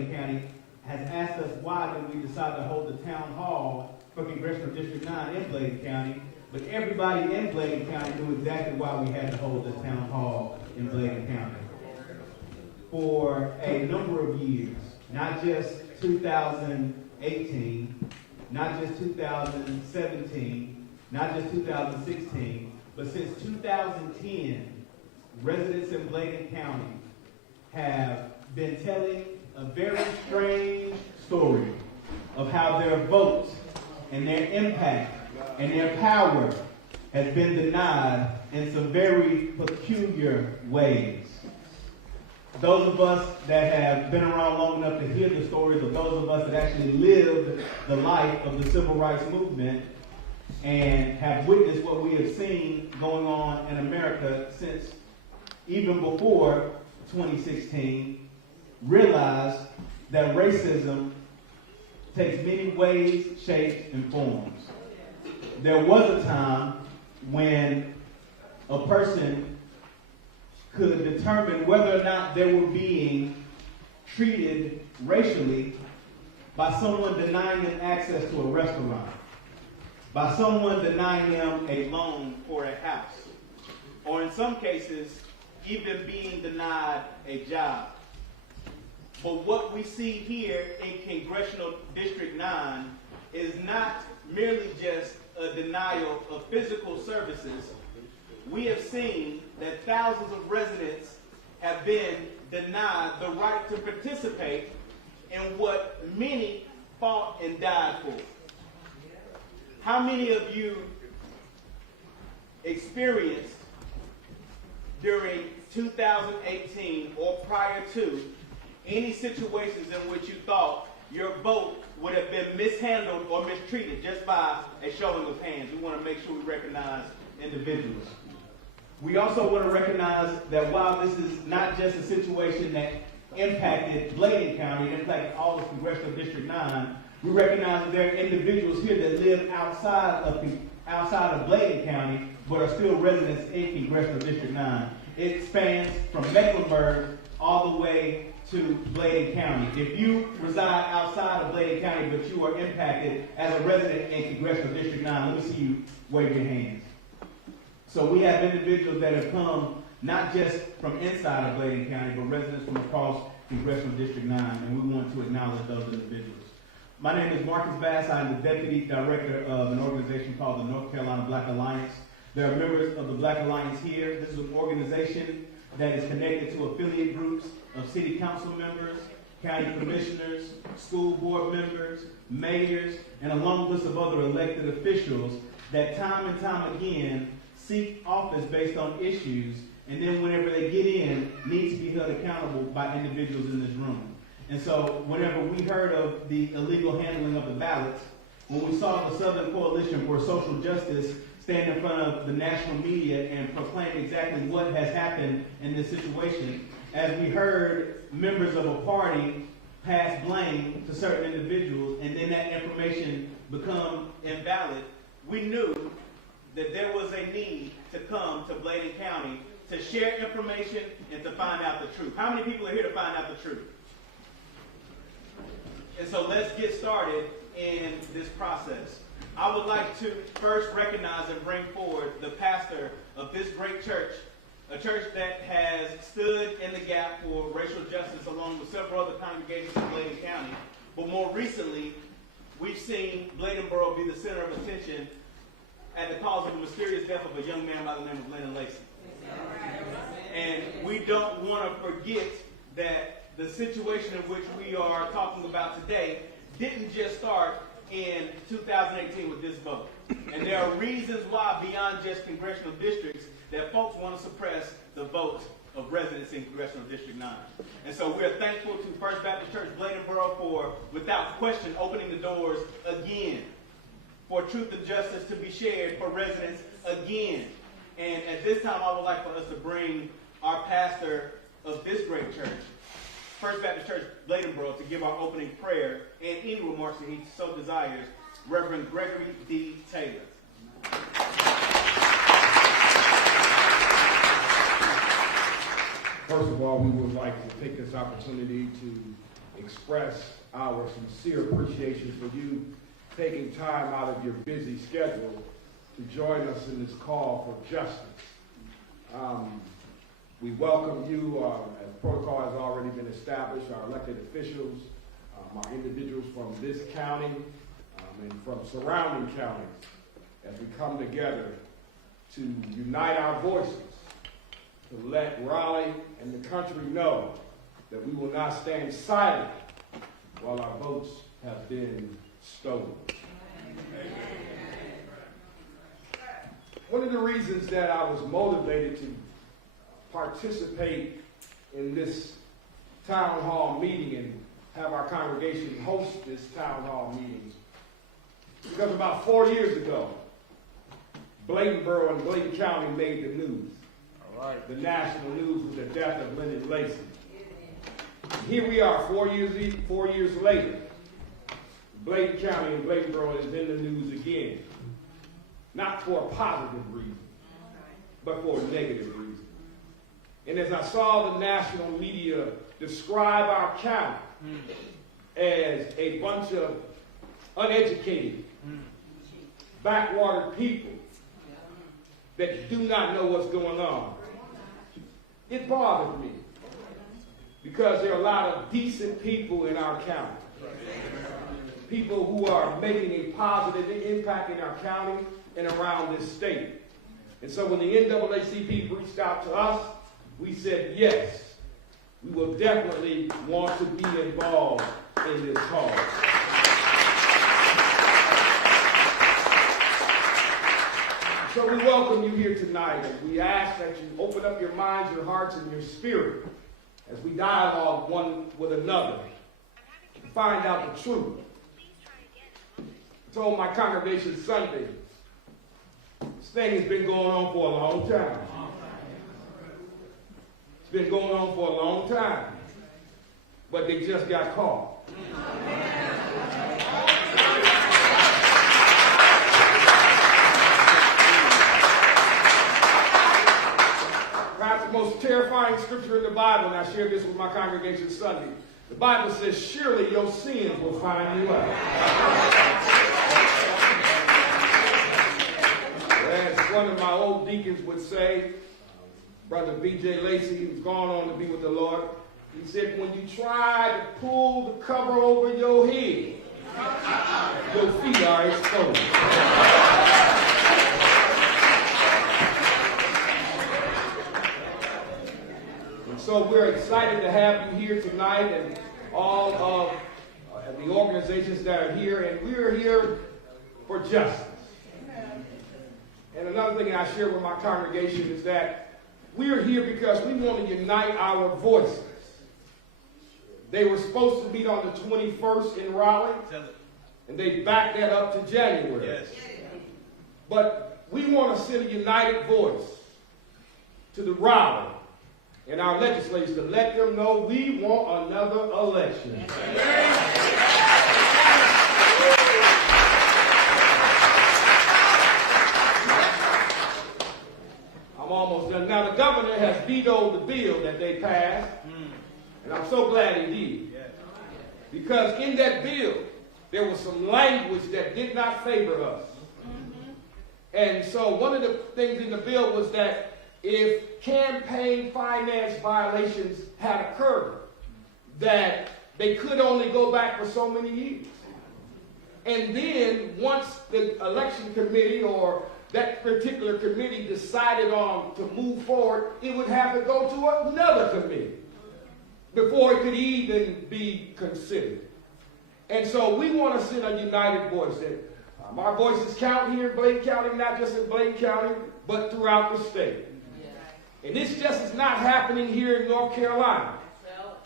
Bladen County has asked us why did we decide to hold the town hall for Congressional District 9 in Bladen County, but everybody in Bladen County knew exactly why we had to hold the town hall in Bladen County. For a number of years, not just 2018, not just 2017, not just 2016, but since 2010, residents in Bladen County have been telling a very strange story of how their votes and their impact and their power has been denied in some very peculiar ways. Those of us that have been around long enough to hear the stories of those of us that actually lived the life of the civil rights movement and have witnessed what we have seen going on in America since even before 2016, realize that racism takes many ways, shapes, and forms. There was a time when a person could determine whether or not they were being treated racially by someone denying them access to a restaurant, by someone denying them a loan for a house, or in some cases, even being denied a job. But what we see here in Congressional District 9 is not merely just a denial of physical services. We have seen that thousands of residents have been denied the right to participate in what many fought and died for. How many of you experienced during 2018 or prior to any situations in which you thought your vote would have been mishandled or mistreated just by a showing of hands? We want to make sure we recognize individuals. We also want to recognize that while this is not just a situation that impacted Bladen County, it impacted all of Congressional District 9, we recognize that there are individuals here that live outside of Bladen County, but are still residents in Congressional District 9. It spans from Mecklenburg all the way to Bladen County. If you reside outside of Bladen County, but you are impacted as a resident in Congressional District 9, let me see you wave your hands. So we have individuals that have come not just from inside of Bladen County, but residents from across Congressional District 9, and we want to acknowledge those individuals. My name is Marcus Bass. I am the Deputy Director of an organization called the North Carolina Black Alliance. There are members of the Black Alliance here. This is an organization that is connected to affiliate groups of city council members, county commissioners, school board members, mayors, and a long list of other elected officials that time and time again seek office based on issues, and then whenever they get in, need to be held accountable by individuals in this room. And so whenever we heard of the illegal handling of the ballots, when we saw the Southern Coalition for Social Justice stand in front of the national media and proclaim exactly what has happened in this situation, as we heard members of a party pass blame to certain individuals and then that information become invalid, we knew that there was a need to come to Bladen County to share information and to find out the truth. How many people are here to find out the truth? And so let's get started in this process. I would like to first recognize and bring forward the pastor of this great church, a church that has stood in the gap for racial justice along with several other congregations in Bladen County. But more recently, we've seen Bladenboro be the center of attention at the cause of the mysterious death of a young man by the name of Lennon Lacey. And we don't want to forget that the situation in which we are talking about today didn't just start in 2018 with this vote. And there are reasons why, beyond just congressional districts, that folks want to suppress the vote of residents in Congressional District 9. And so we're thankful to First Baptist Church Bladenboro for, without question, opening the doors again for truth and justice to be shared for residents again. And at this time, I would like for us to bring our pastor of this great church, First Baptist Church Bladenboro, to give our opening prayer and any remarks that he so desires, Reverend Gregory D. Taylor. First of all, we would like to take this opportunity to express our sincere appreciation for you taking time out of your busy schedule to join us in this call for justice. We welcome you, as protocol has already been established, our elected officials, our individuals from this county and from surrounding counties, as we come together to unite our voices, to let Raleigh and the country know that we will not stand silent while our votes have been stolen. One of the reasons that I was motivated to participate in this town hall meeting and have our congregation host this town hall meeting, because about 4 years ago, Bladenboro and Bladen County made the news. All right. The national news with the death of Lyndon Lacey. Here we are 4 years later. Bladen County and Bladenboro is in the news again. Not for a positive reason, but for a negative reason. And as I saw the national media describe our county as a bunch of uneducated, backwater people that do not know what's going on, it bothered me. Because there are a lot of decent people in our county. People who are making a positive impact in our county and around this state. And so when the NAACP reached out to us, we said, yes, we will definitely want to be involved in this cause. So we welcome you here tonight, and we ask that you open up your minds, your hearts, and your spirit as we dialogue one with another to find out the truth. I told my congregation Sunday, this thing has been going on for a long time. It's been going on for a long time, but they just got caught. Perhaps the most terrifying scripture in the Bible, and I shared this with my congregation Sunday, the Bible says, surely your sins will find you out. As one of my old deacons would say, Brother B.J. Lacey, who's gone on to be with the Lord, he said, when you try to pull the cover over your head, your feet are exposed. And so we're excited to have you here tonight and all of the organizations that are here, and we're here for justice. And another thing I share with my congregation is that we're here because we want to unite our voices. They were supposed to meet on the 21st in Raleigh, and they backed that up to January. Yes. But we want to send a united voice to the Raleigh and our legislators to let them know we want another election. I'm almost done. Now, the governor has vetoed the bill that they passed, and I'm so glad he did. Because in that bill, there was some language that did not favor us. And so one of the things in the bill was that if campaign finance violations had occurred, that they could only go back for so many years. And then once the election committee or that particular committee decided on to move forward, it would have to go to another committee before it could even be considered. And so we want to send a united voice. And our voices count here in Bladen County, not just in Bladen County, but throughout the state. And this just is not happening here in North Carolina.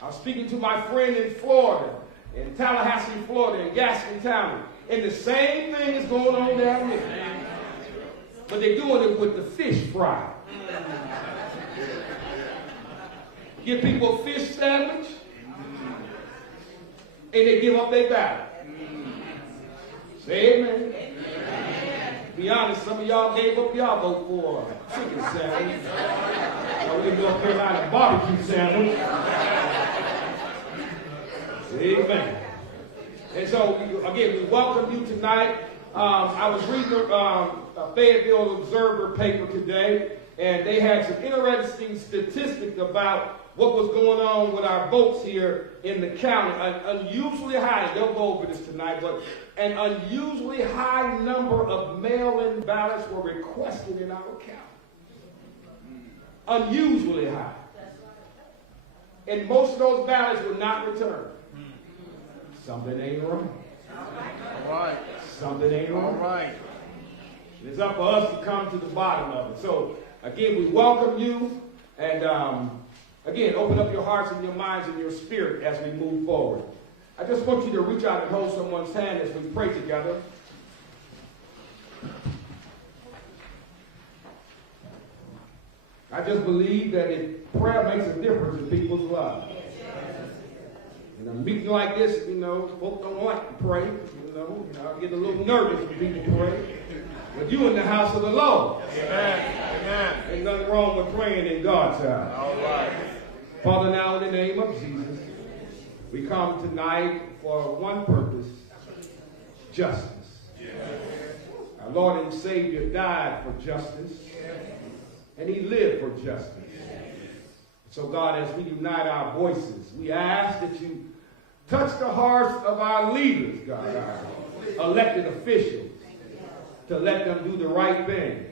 I was speaking to my friend in Florida, in Tallahassee, Florida, in Gaston County, and the same thing is going on down there. But they're doing it with the fish fry. Give people a fish sandwich, and they give up their battle. Say amen. Be honest, some of y'all gave up y'all vote for a chicken sandwich. Or in North Carolina, barbecue sandwich. Amen. And so, again, we welcome you tonight. I was reading a Fayetteville Observer paper today, and they had some interesting statistics about what was going on with our votes here in the county. An unusually high, they'll go over this tonight, but an unusually high number of mail-in ballots were requested in our county. Unusually high. And most of those ballots were not returned. Something ain't right. All right. Something ain't right. All right. It's up for us to come to the bottom of it. So, again, we welcome you. And, again, open up your hearts and your minds and your spirit as we move forward. I just want you to reach out and hold someone's hand as we pray together. I just believe that prayer makes a difference in people's lives. In a meeting like this, folks don't like to pray. I get a little nervous when people pray. But you in the house of the Lord. Amen. Ain't nothing wrong with praying in God's house. All right. Father, now in the name of Jesus, we come tonight for one purpose: justice. Our Lord and Savior died for justice, and he lived for justice. So God, as we unite our voices, we ask that you touch the hearts of our leaders, God, our elected officials, to let them do the right thing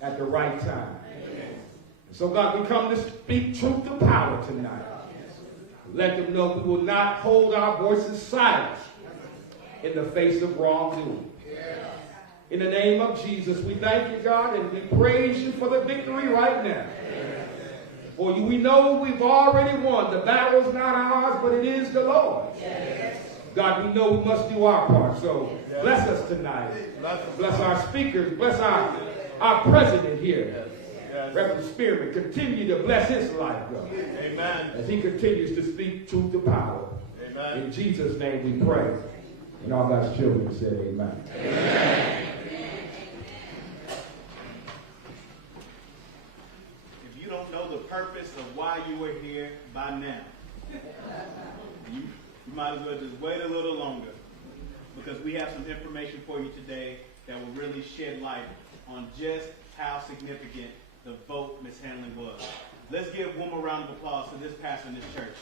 at the right time. So God, we come to speak truth to power tonight. Let them know we will not hold our voices silent in the face of wrongdoing. In the name of Jesus, we thank you, God, and we praise you for the victory right now. For we know we've already won. The battle's not ours, but it is the Lord's. God, we know we must do our part. So bless us tonight. Bless our speakers. Bless our president here. Reverend Spearman, continue to bless his life, God. Amen. As he continues to speak truth to power. Amen. In Jesus' name we pray. And all God's children said amen. Amen. If you don't know the purpose of why you are here by now, you might as well just wait a little longer, because we have some information for you today that will really shed light on just how significant the vote mishandling was. Let's give one more round of applause to this pastor in this church.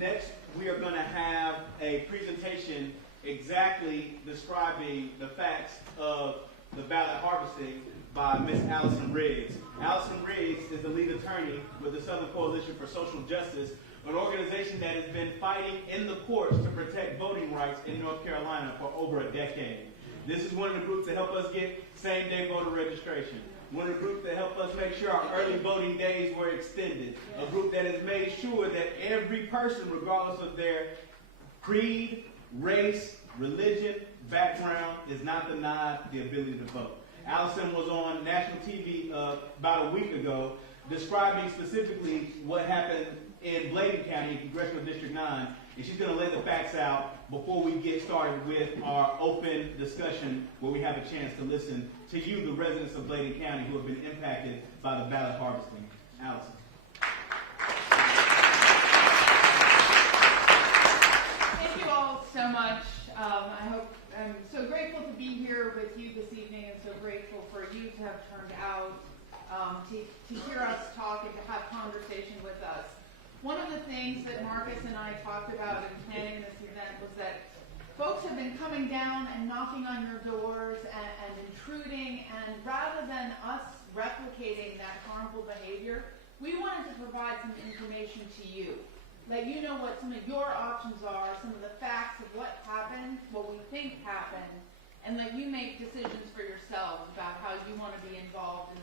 Next, we are going to have a presentation exactly describing the facts of the ballot harvesting by Miss Allison Riggs. Allison Riggs is the lead attorney with the Southern Coalition for Social Justice, an organization that has been fighting in the courts to protect voting rights in North Carolina for over a decade. This is one of the groups that help us get same-day voter registration. One of the groups that help us make sure our early voting days were extended. A group that has made sure that every person, regardless of their creed, race, religion, background, is not denied the ability to vote. Allison was on national TV about a week ago describing specifically what happened in Bladen County, Congressional District 9, and she's going to lay the facts out before we get started with our open discussion where we have a chance to listen to you, the residents of Bladen County who have been impacted by the ballot harvesting. Allison. Thank you all so much. I'm so grateful to be here with you this evening, and so grateful for you to have turned out to hear us talk and to have conversation with us. One of the things that Marcus and I talked about in planning this event was that folks have been coming down and knocking on your doors and intruding, and rather than us replicating that harmful behavior, we wanted to provide some information to you. Let you know what some of your options are, some of the facts of what happened, what we think happened, and let you make decisions for yourselves about how you want to be involved in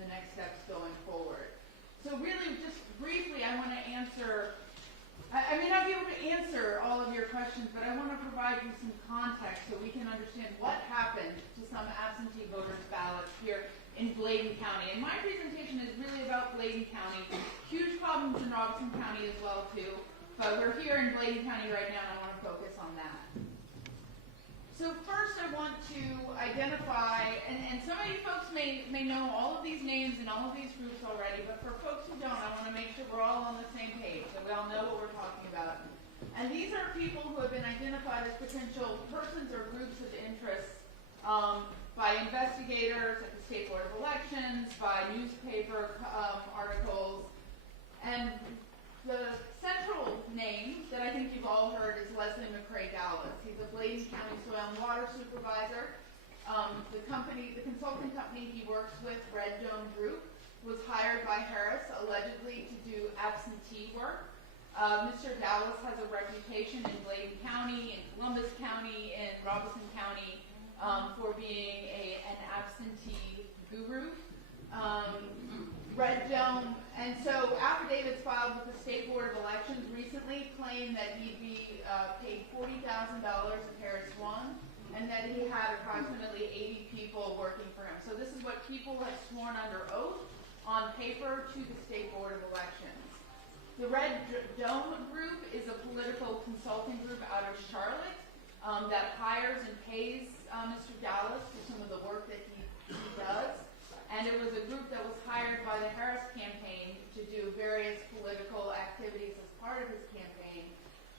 the next steps going forward. So really, just briefly, I want to answer, I may not be able to answer all of your questions, but I want to provide you some context so we can understand what happened to some absentee voters' ballots here in Bladen County. And my presentation is really about Bladen County. Huge problems in Robeson County as well, too. But we're here in Bladen County right now, and I want to focus on that. So first I want to identify, and some of you folks may know all of these names and all of these groups already, but for folks who don't, I want to make sure we're all on the same page, so we all know what we're talking about. And these are people who have been identified as potential persons or groups of interest by investigators at the State Board of Elections, by newspaper articles, and the central name that I think you've all heard is Leslie McCrae Dallas. He's a Bladen County Soil and Water Supervisor. The consulting company he works with, Red Dome Group, was hired by Harris allegedly to do absentee work. Mr. Dallas has a reputation in Bladen County, in Columbus County, in Robeson County for being an absentee guru. Red Dome, and so affidavits filed with the State Board of Elections recently claim that he'd be paid $40,000 if Harris won, and that he had approximately 80 people working for him. So this is what people have sworn under oath on paper to the State Board of Elections. The Red Dome Group is a political consulting group out of Charlotte that hires and pays Mr. Dallas for some of the work that he does. And it was a group that was hired by the Harris campaign to do various political activities as part of his campaign,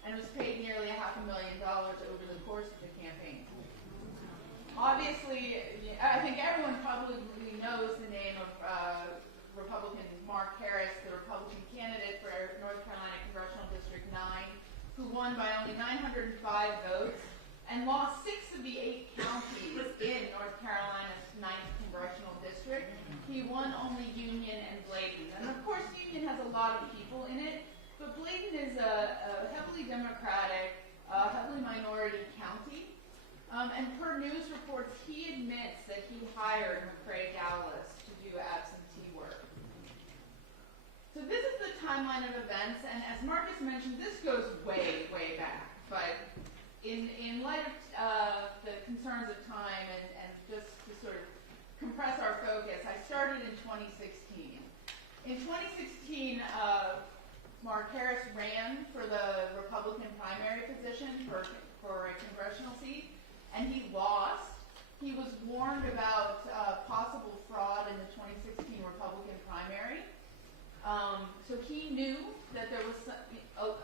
and was paid nearly $500,000 over the course of the campaign. Obviously, I think everyone probably knows the name of Republican Mark Harris, the Republican candidate for North Carolina Congressional District 9, who won by only 905 votes and lost 6 of the 8 counties in North Carolina's 9th Congressional District. He won only Union and Bladen. And of course, Union has a lot of people in it, but Bladen is a heavily Democratic, heavily minority county. And per news reports, he admits that he hired McCrae Dallas to do absentee work. So this is the timeline of events, and as Marcus mentioned, this goes way, way back. But in light of the concerns of time and just to sort of compress our focus, I started in 2016. In 2016, Mark Harris ran for the Republican primary position for a congressional seat, and he lost. He was warned about possible fraud in the 2016 Republican primary. So he knew that there was,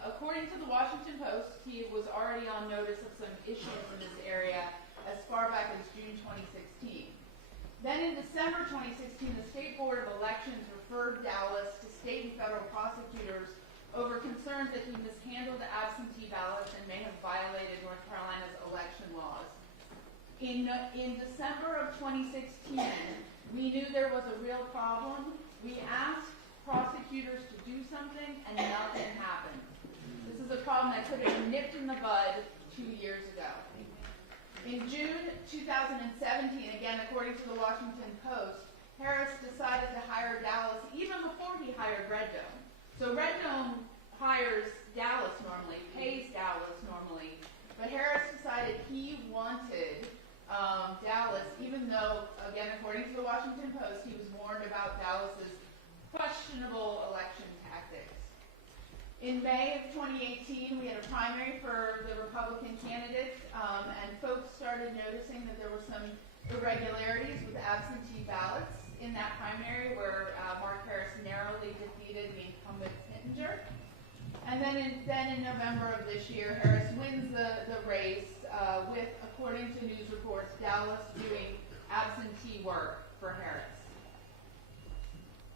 according to the Washington Post, he was already on notice of some issues in this area as far back as June 2016. Then in December 2016, the State Board of Elections referred Dallas to state and federal prosecutors over concerns that he mishandled absentee ballots and may have violated North Carolina's election laws. In December of 2016, we knew there was a real problem. We asked prosecutors to do something, and nothing happened. This is a problem that could have been nipped in the bud 2 years ago. In June 2017, again according to the Washington Post, Harris decided to hire Dallas even before he hired Red Dome. So Red Dome hires Dallas normally, pays Dallas normally, but Harris decided he wanted Dallas, even though, again according to the Washington Post, he was warned about Dallas's questionable election tactics. In May of 2018, we had a primary for the Republican candidate, and folks started noticing that there were some irregularities with absentee ballots in that primary where Mark Harris narrowly defeated the incumbent Pittenger. And then in November of this year, Harris wins the race with, according to news reports, Dallas doing absentee work for Harris.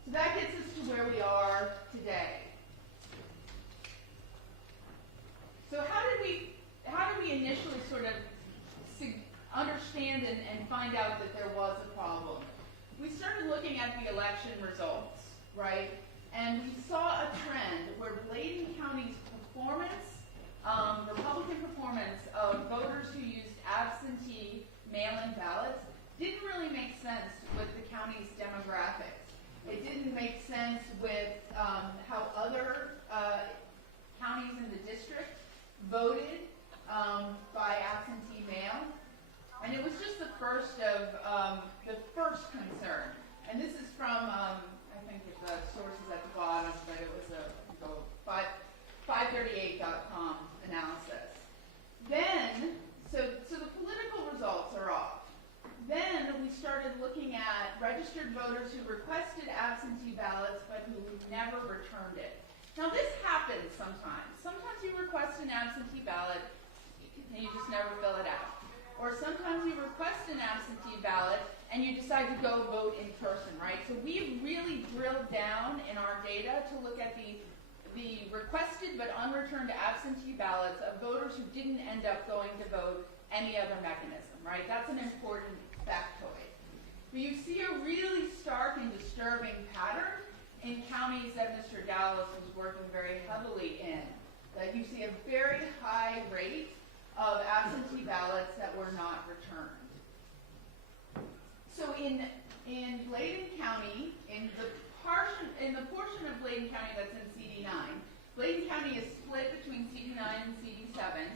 So that gets us to where we are today. So how did we initially sort of understand and find out that there was a problem? We started looking at the election results, right? And we saw a trend where Bladen County's performance, Republican performance of voters who used absentee mail-in ballots didn't really make sense with the county's demographics. It didn't make sense with how other counties in the district voted by absentee mail. And it was just the first concern. And this is from, I think the source is at the bottom, but it was a 538.com analysis. Then, so the political ballots but who never returned it. Now this happens sometimes. Sometimes you request an absentee ballot and you just never fill it out. Or sometimes you request an absentee ballot and you decide to go vote in person, right? So we've really drilled down in our data to look at the requested but unreturned absentee ballots of voters who didn't end up going to vote any other mechanism, right? That's an important factoid. But you see a really stark and disturbing pattern in counties that Mr. Dallas was working very heavily in. That you see a very high rate of absentee ballots that were not returned. So in Bladen County, in the portion of Bladen County that's in CD9, Bladen County is split between CD9 and CD7.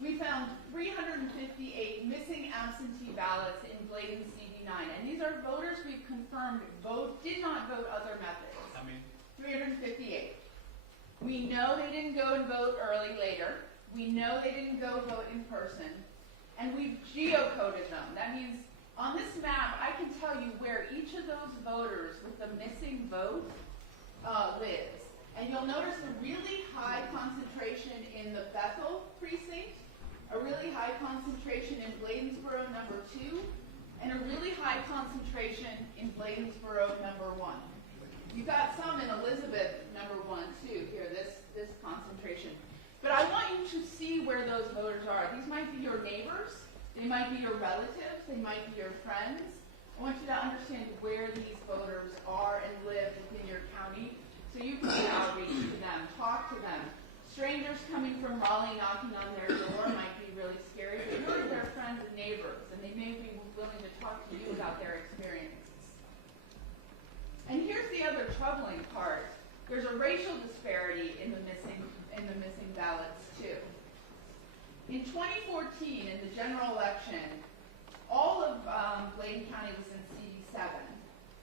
We found 358 missing absentee ballots in Bladen CD9, and these are voters we've confirmed did not vote other methods. I mean, 358. We know they didn't go and vote early later. We know they didn't go vote in person, and we've geocoded them. That means on this map, I can tell you where each of those voters with the missing vote lives. And you'll notice a really high concentration in the Bethel precinct, a really high concentration in Bladensboro number 2, and a really high concentration in Bladensboro number 1. You got some in Elizabeth number 1 too, here, this concentration. But I want you to see where those voters are. These might be your neighbors, they might be your relatives, they might be your friends. I want you to understand where these voters are and live within your county so you can do outreach to them, talk to them. Strangers coming from Raleigh knocking on their door might be really scary, but really they're friends and neighbors, and they may be willing to talk to you about their experiences. And here's the other troubling part. There's a racial disparity in the missing ballots too. In 2014, in the general election, all of Bladen County was in CD7,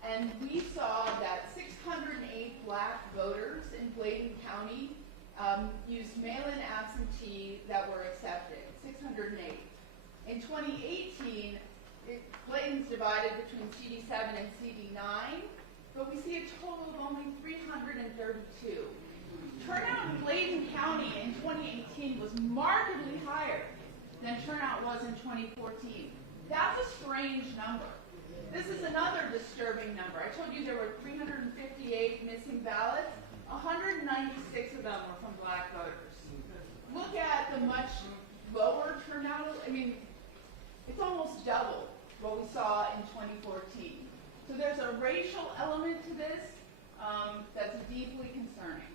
and we saw that 608 black voters in Bladen County used mail-in absentee that were accepted, 608. In 2018, Bladen's divided between CD7 and CD9, but we see a total of only 332. Turnout in Bladen County in 2018 was markedly higher than turnout was in 2014. That's a strange number. This is another disturbing number. I told you there were 358 missing ballots. 196 of them were from black voters. Look at the much lower turnout. I mean, it's almost double what we saw in 2014. So there's a racial element to this that's deeply concerning.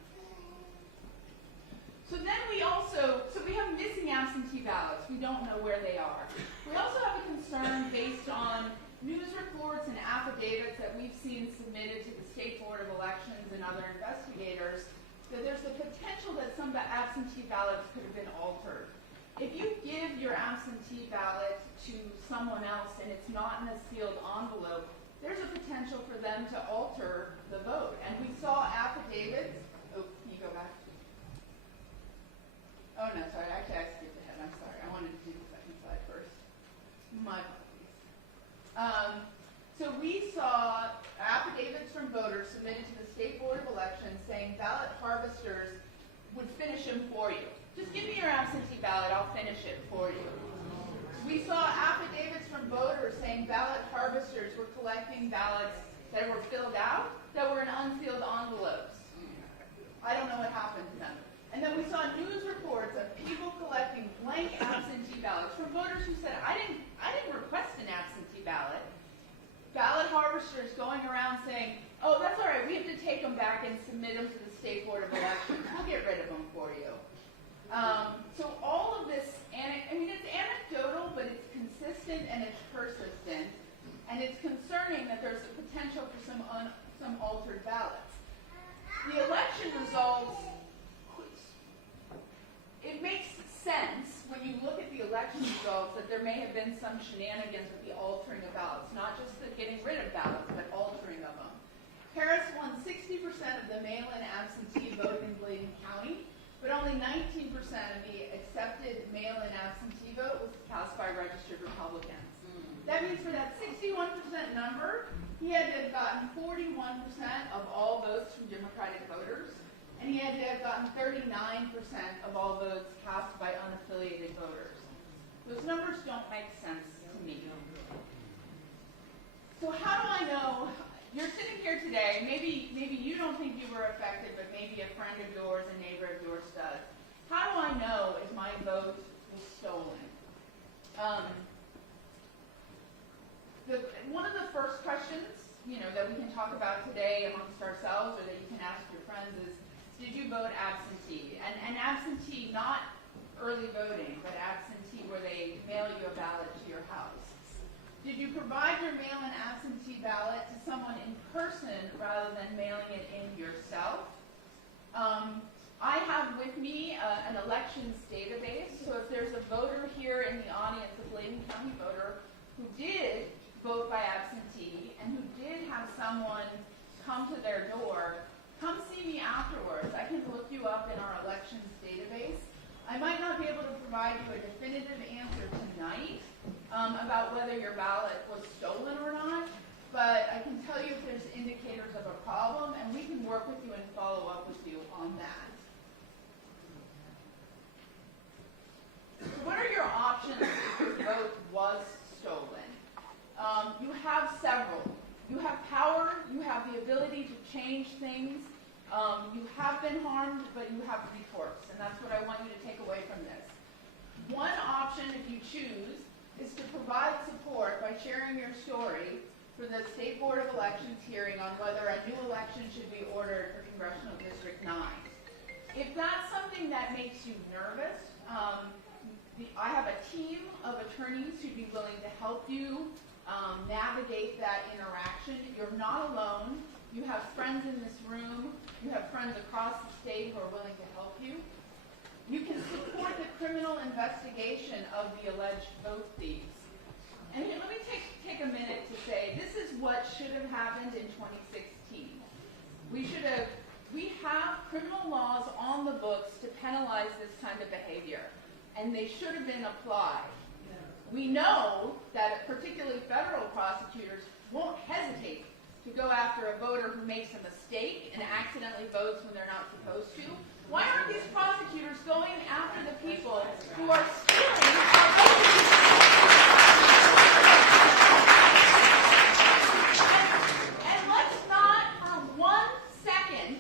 So then we have missing absentee ballots. We don't know where they are. We also have a concern based on news reports and affidavits that we've seen submitted to the State Board of Elections and other investigators that there's the potential that some absentee ballots could have been altered. If you give your absentee ballot to someone else and it's not in a sealed envelope, there's a potential for them to alter the vote. And we saw affidavits. Oh, can you go back? Oh, no, sorry. Actually, I skipped ahead. I'm sorry. I wanted to do the second slide first. My apologies. So we saw affidavits from voters submitted to the State Board of Elections saying ballot harvesters would finish them for you. Just give me your absentee ballot. I'll finish it for you. We saw affidavits from voters saying ballot harvesters were collecting ballots that were filled out that were in unsealed envelopes. I don't know what happened to them. And then we saw news reports of people collecting blank absentee ballots from voters who said, I didn't request an absentee ballot. Ballot harvesters going around saying, oh, that's all right, we have to take them back and submit them to the State Board of Elections. We'll get rid of them for you. So all of this, it's anecdotal, but it's consistent and it's persistent. And it's concerning that there's a potential for some altered ballots. The election results, it makes sense when you look at the election results that there may have been some shenanigans with the altering of ballots, not just the getting rid of ballots, but altering of them. Harris won 60% of the mail-in absentee vote in Bladen County, but only 19% of the accepted mail-in absentee vote was cast by registered Republicans. That means for that 61% number, he had to have gotten 41% of all votes from Democratic voters, and he had to have gotten 39% of all votes cast by unaffiliated voters. Those numbers don't make sense to me. So how do I know? You're sitting here today, maybe you don't think you were affected, but maybe a friend of yours, a neighbor of yours does. How do I know if my vote was stolen? One of the first questions, that we can talk about today amongst ourselves, or that you can ask your friends, is, did you vote absentee? And absentee, not early voting, but absentee where they mail you a ballot to your house. Did you provide your mail-in absentee ballot to someone in person rather than mailing it in yourself? I have with me an elections database, so if there's a voter here in the audience, a Bladen County voter, who did vote by absentee and who did have someone come to their door, come see me afterwards. I can look you up in our elections database. I might not be able to provide you a definitive answer tonight about whether your ballot was stolen or not, but I can tell you if there's indicators of a problem, and we can work with you and follow up with you on that. So what are your options if your vote was stolen? You have several. You have power, you have the ability to change things. You have been harmed, but you have recourse, and that's what I want you to take away from this. One option, if you choose, is to provide support by sharing your story for the State Board of Elections hearing on whether a new election should be ordered for Congressional District 9. If that's something that makes you nervous, I have a team of attorneys who'd be willing to help you navigate that interaction. You're not alone. You have friends in this room. You have friends across the state who are willing to help you. You can support the criminal investigation of the alleged vote thieves. And here, let me take a minute to say this is what should have happened in 2016. We have criminal laws on the books to penalize this kind of behavior, and they should have been applied. We know that particularly federal prosecutors won't hesitate to go after a voter who makes a mistake and accidentally votes when they're not supposed to. Why aren't these prosecutors going after the people who are stealing our votes? And let's not for 1 second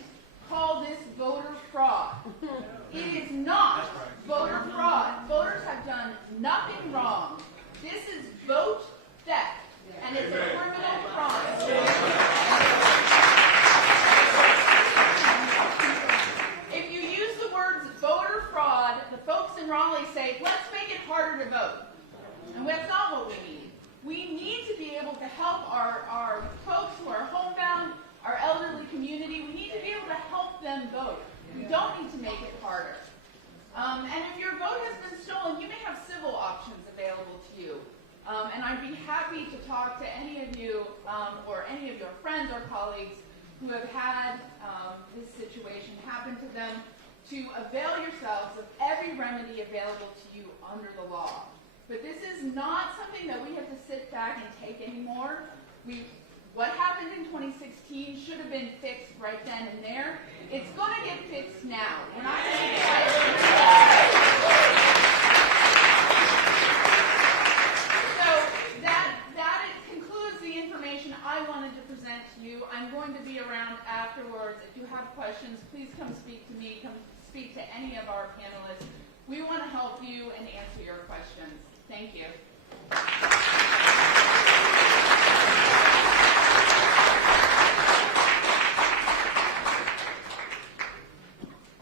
call this voter fraud. It is not voter fraud. Voters have done nothing wrong. This is vote theft, and it's a criminal crime. If you use the words voter fraud, the folks in Raleigh say, let's make it harder to vote. And that's not what we need. We need to be able to help our folks who are homebound, our elderly community. We need to be able to help them vote. We don't need to make it harder. And if your vote has been stolen, you may have civil options available to you. And I'd be happy to talk to any of you or any of your friends or colleagues who have had this situation happen to them to avail yourselves of every remedy available to you under the law. But this is not something that we have to sit back and take anymore. What happened in 2016 should have been fixed right then and there. It's going to get fixed now. We're not going to try it. So that concludes the information I wanted to present to you. I'm going to be around afterwards. If you have questions, please come speak to me. Come speak to any of our panelists. We want to help you and answer your questions. Thank you.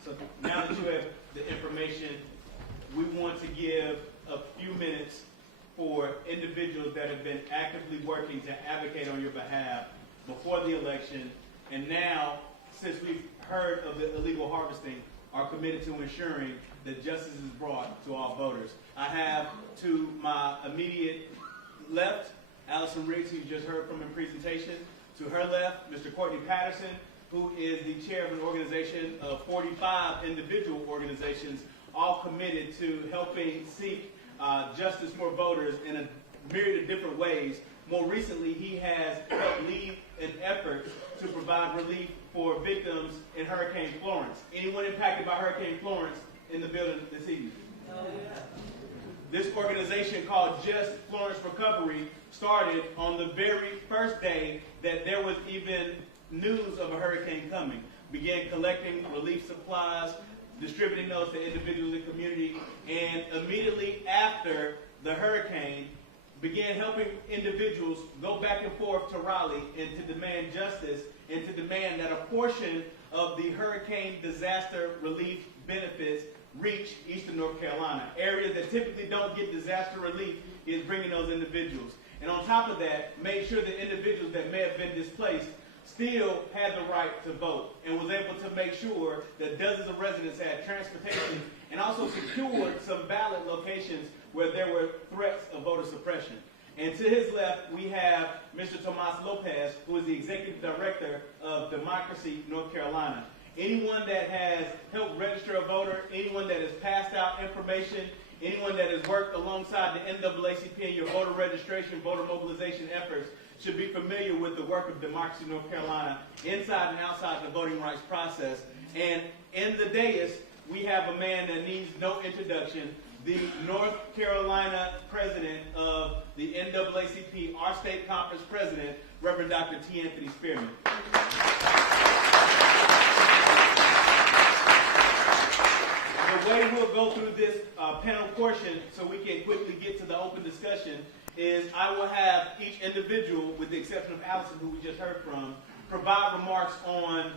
So now that you have the information, we want to give a few minutes for individuals that have been actively working to advocate on your behalf before the election, and now, since we've heard of the illegal harvesting, are committed to ensuring that justice is brought to all voters. I have to my immediate left, Allison Riggs, who you just heard from in presentation. To her left, Mr. Courtney Patterson, who is the chair of an organization of 45 individual organizations, all committed to helping seek justice for voters in a myriad of different ways. More recently, he has helped lead an effort to provide relief for victims in Hurricane Florence. Anyone impacted by Hurricane Florence in the building this evening? This organization called Just Florence Recovery started on the very first day that there was even news of a hurricane coming. Began collecting relief supplies, distributing those to individuals in the community, and immediately after the hurricane, began helping individuals go back and forth to Raleigh and to demand justice and to demand that a portion of the hurricane disaster relief benefits reach Eastern North Carolina. Areas that typically don't get disaster relief is bringing those individuals. And on top of that, made sure that individuals that may have been displaced still had the right to vote and was able to make sure that dozens of residents had transportation and also secured some ballot locations where there were threats of voter suppression. And to his left, we have Mr. Tomas Lopez, who is the Executive Director of Democracy North Carolina. Anyone that has helped register a voter, anyone that has passed out information, anyone that has worked alongside the NAACP in your voter registration, voter mobilization efforts should be familiar with the work of Democracy North Carolina inside and outside the voting rights process. And in the dais, we have a man that needs no introduction, the North Carolina president of the NAACP, our state conference president, Reverend Dr. T. Anthony Spearman. The way we'll go through this panel portion so we can quickly get to the open discussion is I will have each individual, with the exception of Allison, who we just heard from, provide remarks on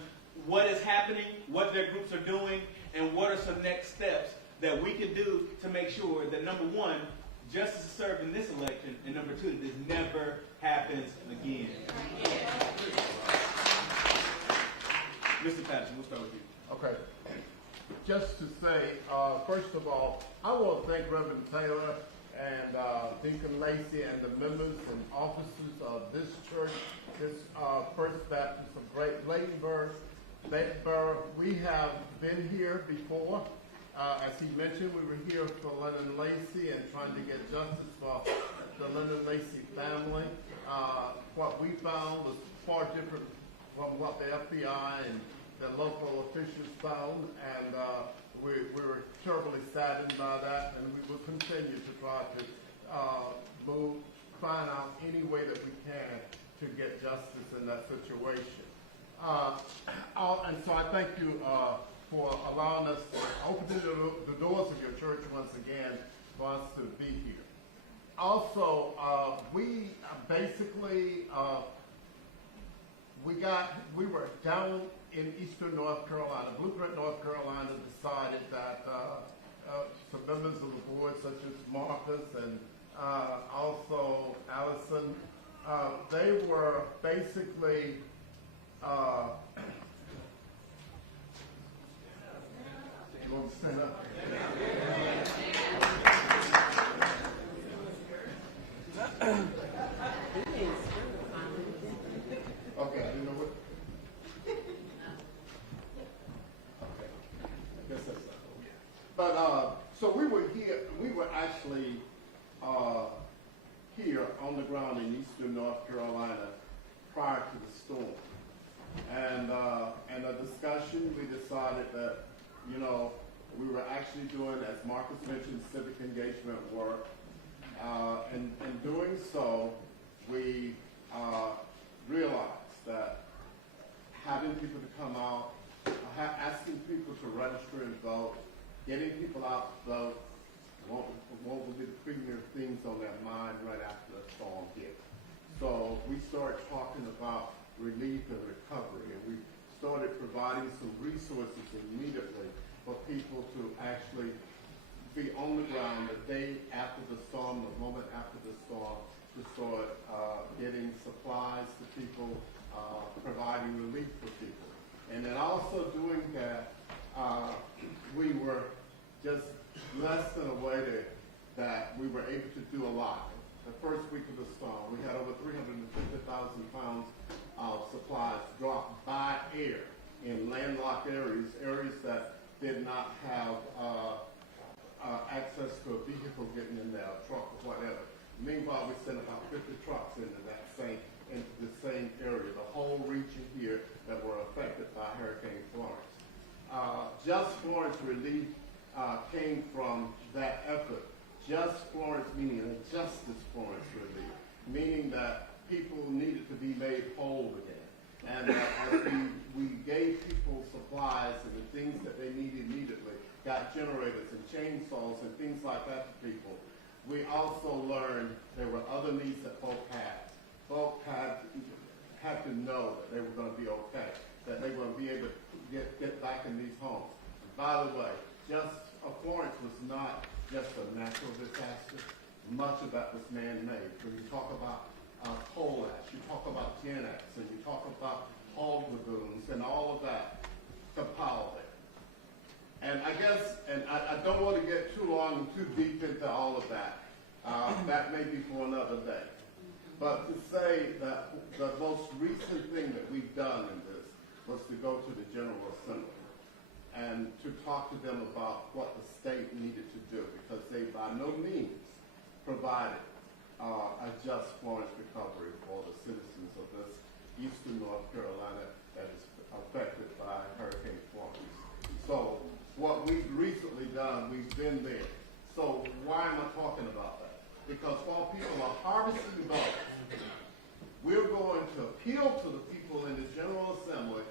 what is happening, what their groups are doing, and what are some next steps that we can do to make sure that, number one, justice is served in this election, and number two, that this never happens again. Mr. Patterson, we'll start with you. Okay. Just to say, first of all, I want to thank Reverend Taylor and Deacon Lacey and the members and officers of this church, this First Baptist of Great Laytonburg. We have been here before. As he mentioned, we were here for Lennon Lacey and trying to get justice for the Lennon Lacey family. What we found was far different from what the FBI and the local officials found, and we were terribly saddened by that, and we will continue to try to find out any way that we can to get justice in that situation. And so I thank you for allowing us to open the doors of your church once again for us to be here. Also, we basically, we were down in Eastern North Carolina. Blueprint, North Carolina decided that some members of the board, such as Marcus and also Allison, they were basically you want to stand up? Okay, you know what? Okay, I guess that's not okay. But so we were here. We were actually here on the ground in Eastern North Carolina prior to the storm, and a discussion. We decided that, you know, we were actually doing, as Marcus mentioned, civic engagement work. And in doing so, we realized that having people to come out, asking people to register and vote, getting people out to vote, what will be the premier things on their mind right after the storm hit. So we started talking about relief and recovery, and we started providing some resources immediately for people to actually be on the ground the day after the storm, the moment after the storm, to start getting supplies to people, providing relief for people. And then also doing that, we were just less than a way that we were able to do a lot. The first week of the storm, we had over 350,000 pounds of supplies dropped by air in landlocked areas that did not have access to a vehicle getting in there, a truck or whatever. Meanwhile, we sent about 50 trucks into that same into the same area, the whole region here that were affected by Hurricane Florence. Just Florence relief came from that effort. Just Florence meaning a justice Florence relief, meaning that people needed to be made whole again. And as we gave people supplies and the things that they needed immediately, got generators and chainsaws and things like that to people, we also learned there were other needs that folk had. Folk had to know that they were going to be okay, that they were going to be able to get back in these homes. And by the way, Florence was not just a natural disaster. Much of that was man-made. When you talk about coal ash, you talk about Gen X, and you talk about hog lagoons and all of that compiled there. And I guess, and I don't want to get too long and too deep into all of that. That may be for another day. But to say that the most recent thing that we've done in this was to go to the General Assembly and to talk to them about what the state needed to do, because they by no means provided a just Florence recovery for the citizens of this eastern North Carolina that is affected by Hurricane Florence. So what we've recently done, we've been there. So why am I talking about that? Because while people are harvesting votes, we're going to appeal to the people in the General Assembly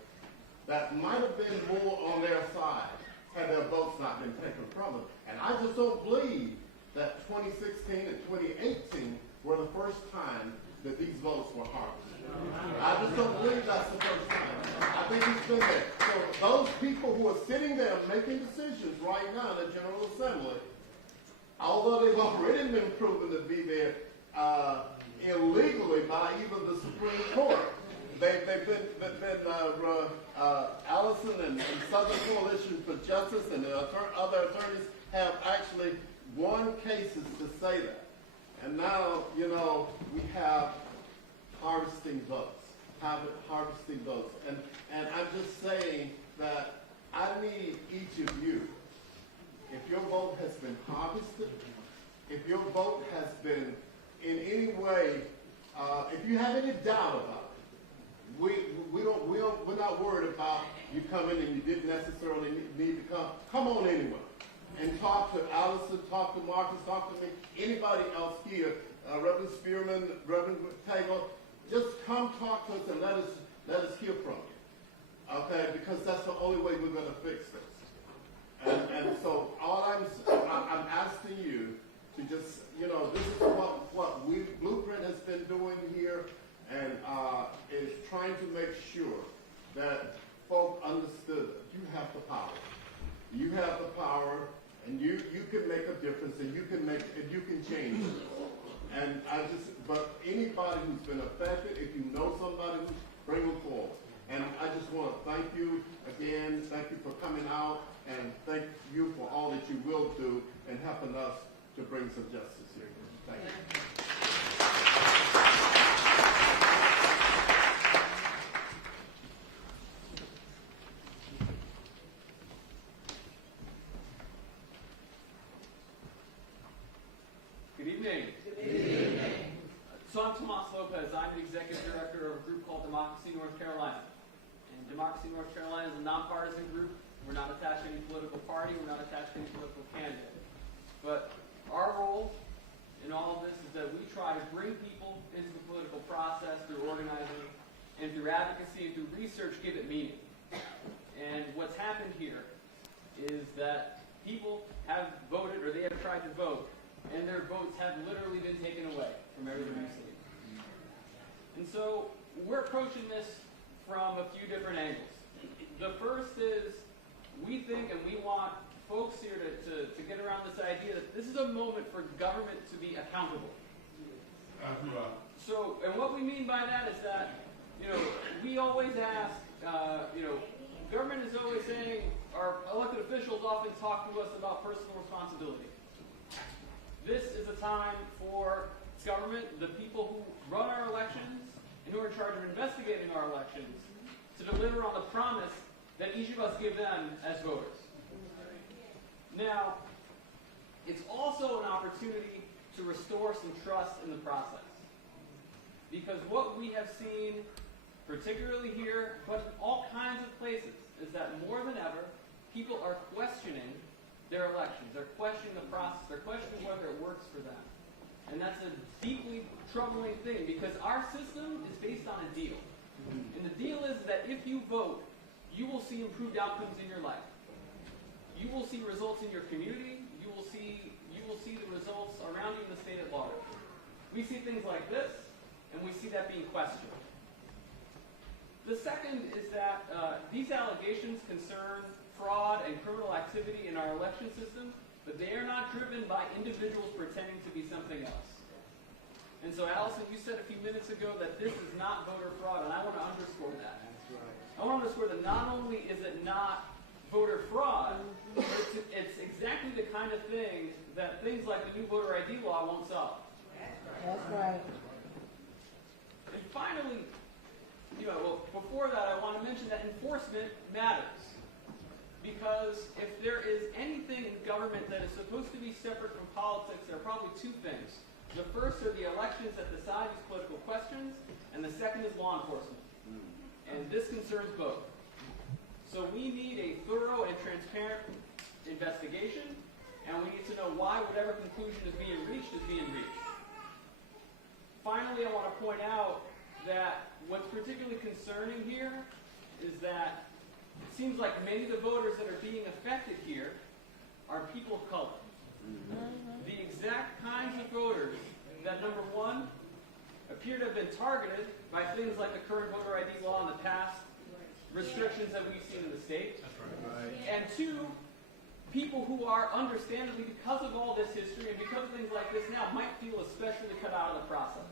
that might have been more on their side had their votes not been taken from them. And I just don't believe that 2016 and 2018 were the first time that these votes were harvested. I just don't believe that's the first time. I think it's been there. So those people who are sitting there making decisions right now in the General Assembly, although they've already been proven to be there illegally by even the Supreme Court, they've been Allison and Southern Coalition for Justice and the other attorneys have actually won cases to say that. And now, you know, we have harvesting votes, harvesting votes. And I'm just saying that I need each of you, if your vote has been harvested, if your vote has been in any way, if you have any doubt about it, we're not worried about you coming and you didn't necessarily need to come. Come on anyway. And talk to Allison, talk to Marcus, talk to me, anybody else here, Reverend Spearman, Reverend Tagle. Just come talk to us and let us hear from you. Okay, because that's the only way we're going to fix this. And so all I'm asking you to just, you know, this is what Blueprint has been doing here, and is trying to make sure that folk understood that you have the power. You have the power, and you can make a difference, and you can change it. And but anybody who's been affected, if you know somebody, bring them forward. And I just want to thank you again. Thank you for coming out, and thank you for all that you will do in helping us to bring some justice here. Thank you. Good evening. Good evening. So I'm Tomas Lopez. I'm the executive director of a group called Democracy North Carolina. And Democracy North Carolina is a nonpartisan group. We're not attached to any political party. We're not attached to any political candidate. But our role in all of this is that we try to bring people into the political process through organizing and through advocacy and through research, give it meaning. And what's happened here is that people have voted, or they have tried to vote, and their votes have literally been taken away from everything we've seen. And so we're approaching this from a few different angles. The first is we think and we want folks here to get around this idea that this is a moment for government to be accountable. So, and what we mean by that is that, you know, we always ask, you know, government is always saying, our elected officials often talk to us about personal responsibility. This is a time for government, the people who run our elections and who are in charge of investigating our elections, to deliver on the promise that each of us give them as voters. Now, it's also an opportunity to restore some trust in the process. Because what we have seen, particularly here, but in all kinds of places, is that more than ever, people are questioning their elections. They're questioning the process. They're questioning whether it works for them. And that's a deeply troubling thing because our system is based on a deal. And the deal is that if you vote, you will see improved outcomes in your life. You will see results in your community. You will see the results around you in the state at large. We see things like this, and we see that being questioned. The second is that these allegations concern fraud and criminal activity in our election system, but they are not driven by individuals pretending to be something else. And so, Allison, you said a few minutes ago that this is not voter fraud, and I want to underscore that. That's right. I want to underscore that not only is it not voter fraud, but it's exactly the kind of thing that things like the new voter ID law won't solve. That's right. And finally, before that, I want to mention that enforcement matters. Because if there is anything in government that is supposed to be separate from politics, there are probably two things. The first are the elections that decide these political questions, and the second is law enforcement. And this concerns both. So we need a thorough and transparent investigation, and we need to know why whatever conclusion is being reached is being reached. Finally, I want to point out that what's particularly concerning here is that it seems like many of the voters that are being affected here are people of color. The exact kinds of voters that, number one, appear to have been targeted by things like the current voter ID law in the past, restrictions that we've seen in the state. And two, people who are understandably, because of all this history and because of things like this now, might feel especially cut out of the process.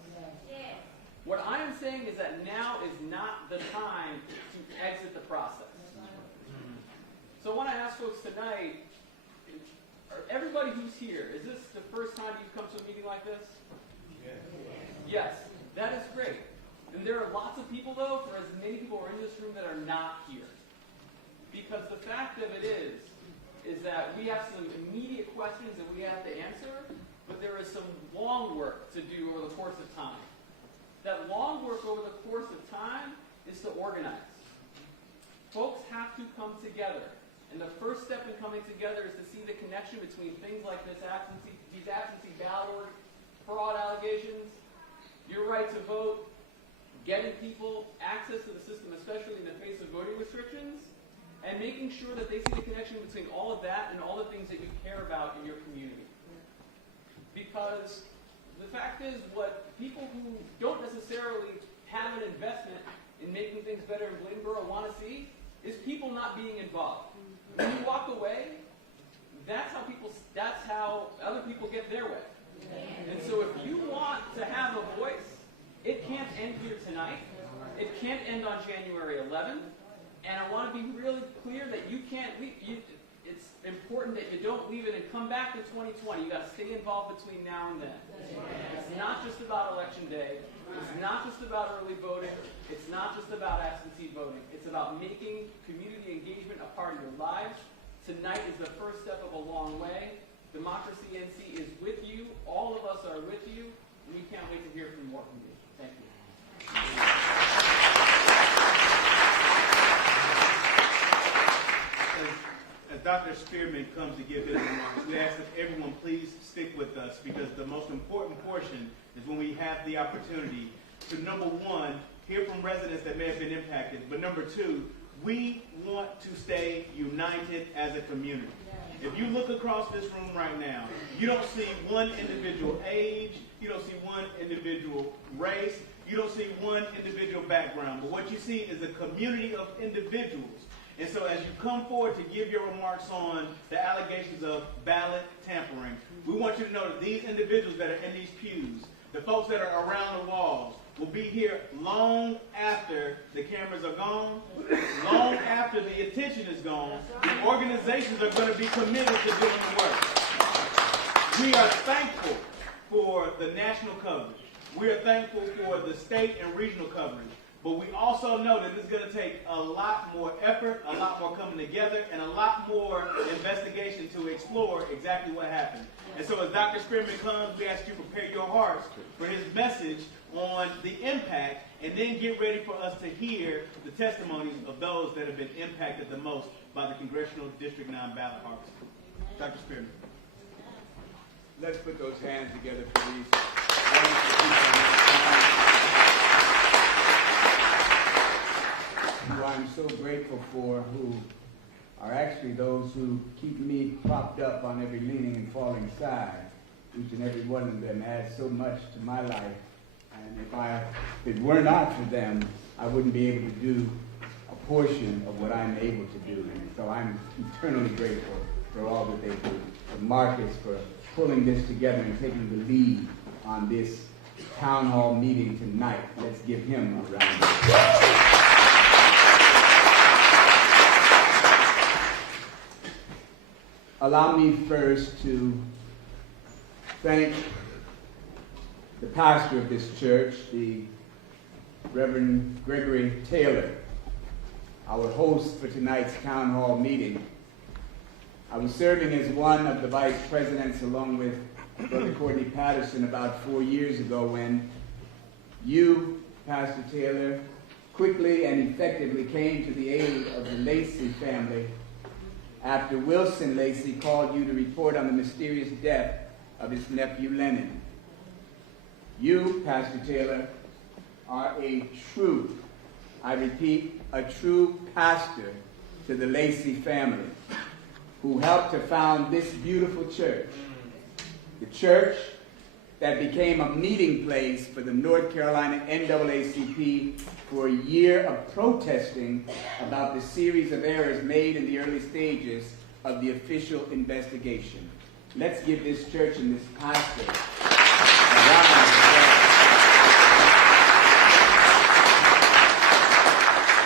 What I am saying is that now is not the time to exit the process. So I want to ask folks tonight, everybody who's here, is this the first time you've come to a meeting like this? Yes, that is great. And there are lots of people, though, for as many people are in this room that are not here. Because the fact of it is that we have some immediate questions that we have to answer, but there is some long work to do over the course of time. That long work over the course of time is to organize. Folks have to come together. And the first step in coming together is to see the connection between things like these absentee ballot fraud allegations, your right to vote, getting people access to the system, especially in the face of voting restrictions, and making sure that they see the connection between all of that and all the things that you care about in your community. Because the fact is, what people who don't necessarily have an investment in making things better in Bladenboro want to see is people not being involved. When you walk away, that's how other people get their way. And so if you want to have a voice, it can't end here tonight. It can't end on January 11th. And I want to be really clear that you can't leave. It's important that you don't leave it and come back to 2020. You got to stay involved between now and then. It's not just about Election Day. It's not just about early voting. It's not just about absentee voting. It's about making community engagement a part of your lives. Tonight is the first step of a long way. Democracy NC is with you. All of us are with you. And we can't wait to hear from more from you. Thank you. As Dr. Spearman comes to give his remarks, we ask that everyone please stick with us because the most important portion is when we have the opportunity to, number one, hear from residents that may have been impacted, but number two, we want to stay united as a community. If you look across this room right now, you don't see one individual age, you don't see one individual race, you don't see one individual background, but what you see is a community of individuals. And so as you come forward to give your remarks on the allegations of ballot tampering, we want you to know that these individuals that are in these pews, the folks that are around the walls, will be here long after the cameras are gone, long after the attention is gone. The organizations are going to be committed to doing the work. We are thankful for the national coverage. We are thankful for the state and regional coverage. But we also know that this is going to take a lot more effort, a lot more coming together, and a lot more investigation to explore exactly what happened. And so as Dr. Spearman comes, we ask you to prepare your hearts for his message on the impact, and then get ready for us to hear the testimonies of those that have been impacted the most by the Congressional District 9 ballot harvest. Dr. Spearman. Let's put those hands together, please. Who I'm so grateful for, who are actually those who keep me propped up on every leaning and falling side. Each and every one of them adds so much to my life. And if it were not for them, I wouldn't be able to do a portion of what I'm able to do. And so I'm eternally grateful for all that they do. For Marcus for pulling this together and taking the lead on this town hall meeting tonight. Let's give him a round of applause. Allow me first to thank the pastor of this church, the Reverend Gregory Taylor, our host for tonight's town hall meeting. I was serving as one of the vice presidents along with Brother Courtney Patterson about 4 years ago when you, Pastor Taylor, quickly and effectively came to the aid of the Lacey family after Wilson Lacey called you to report on the mysterious death of his nephew Lennon. You, Pastor Taylor, are a true, I repeat, a true pastor to the Lacey family who helped to found this beautiful church, the church that became a meeting place for the North Carolina NAACP for a year of protesting about the series of errors made in the early stages of the official investigation. Let's give this church and this pastor a round of applause.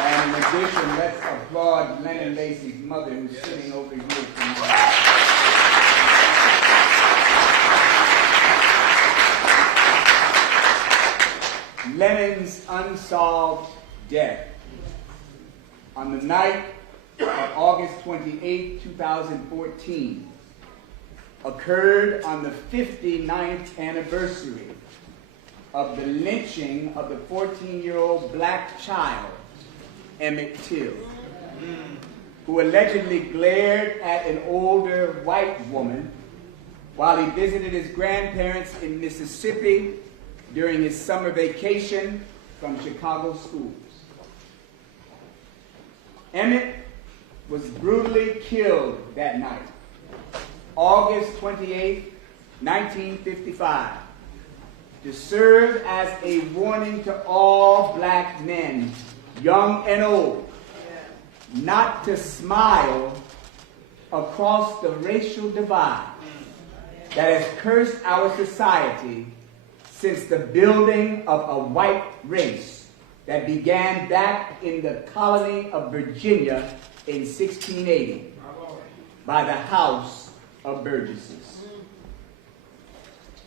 And in addition, let's applaud Lennon Lacey's mother, who's sitting over here tonight. Lennon's unsolved death on the night of August 28, 2014 occurred on the 59th anniversary of the lynching of the 14-year-old black child, Emmett Till, who allegedly glared at an older white woman while he visited his grandparents in Mississippi during his summer vacation from Chicago schools. Emmett was brutally killed that night, August 28, 1955, to serve as a warning to all black men, young and old, not to smile across the racial divide that has cursed our society since the building of a white race that began back in the colony of Virginia in 1680 by the House of Burgesses.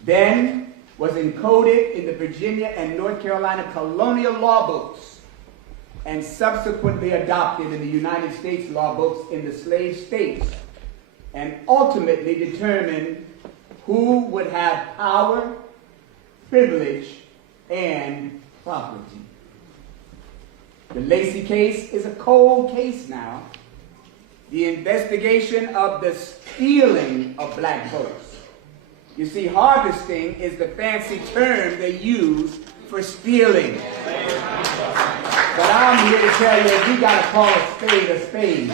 Then was encoded in the Virginia and North Carolina colonial law books and subsequently adopted in the United States law books in the slave states, and ultimately determined who would have power, privilege, and property. The Lacey case is a cold case now. The investigation of the stealing of black votes. You see, harvesting is the fancy term they use for stealing. But I'm here to tell you, we got to call a spade a spade.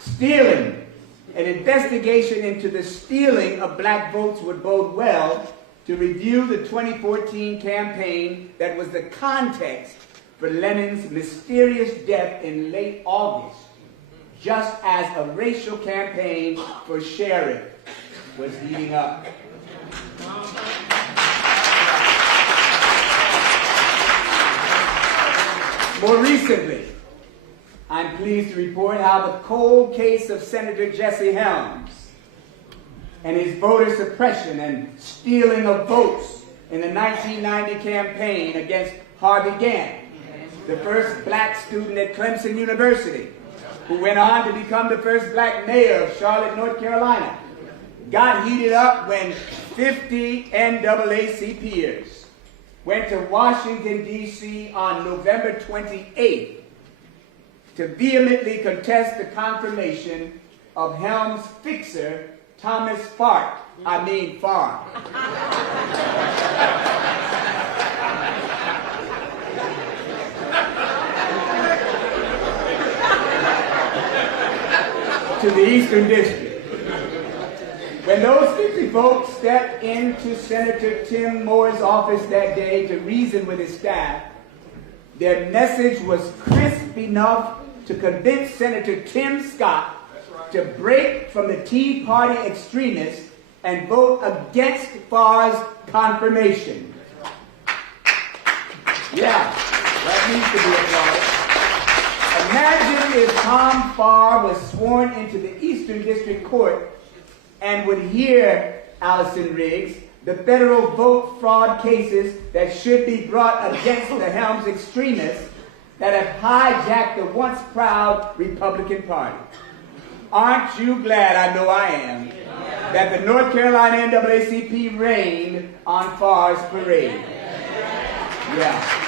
Stealing. An investigation into the stealing of black votes would bode well to review the 2014 campaign that was the context for Lennon's mysterious death in late August, just as a racial campaign for sheriff was heating up. More recently, I'm pleased to report how the cold case of Senator Jesse Helms and his voter suppression and stealing of votes in the 1990 campaign against Harvey Gantt, the first black student at Clemson University, who went on to become the first black mayor of Charlotte, North Carolina, got heated up when 50 NAACPers went to Washington, D.C. on November 28th to vehemently contest the confirmation of Helms' fixer, Thomas Farr. To the Eastern District. When those 50 folks stepped into Senator Tim Moore's office that day to reason with his staff, their message was crisp enough to convince Senator Tim Scott to break from the Tea Party extremists and vote against Farr's confirmation. Yeah, that needs to be applauded. Imagine if Tom Farr was sworn into the Eastern District Court and would hear, Allison Riggs, the federal vote fraud cases that should be brought against the Helms extremists that have hijacked the once proud Republican Party. Aren't you glad, I know I am, that the North Carolina NAACP rained on Farr's parade? Yeah.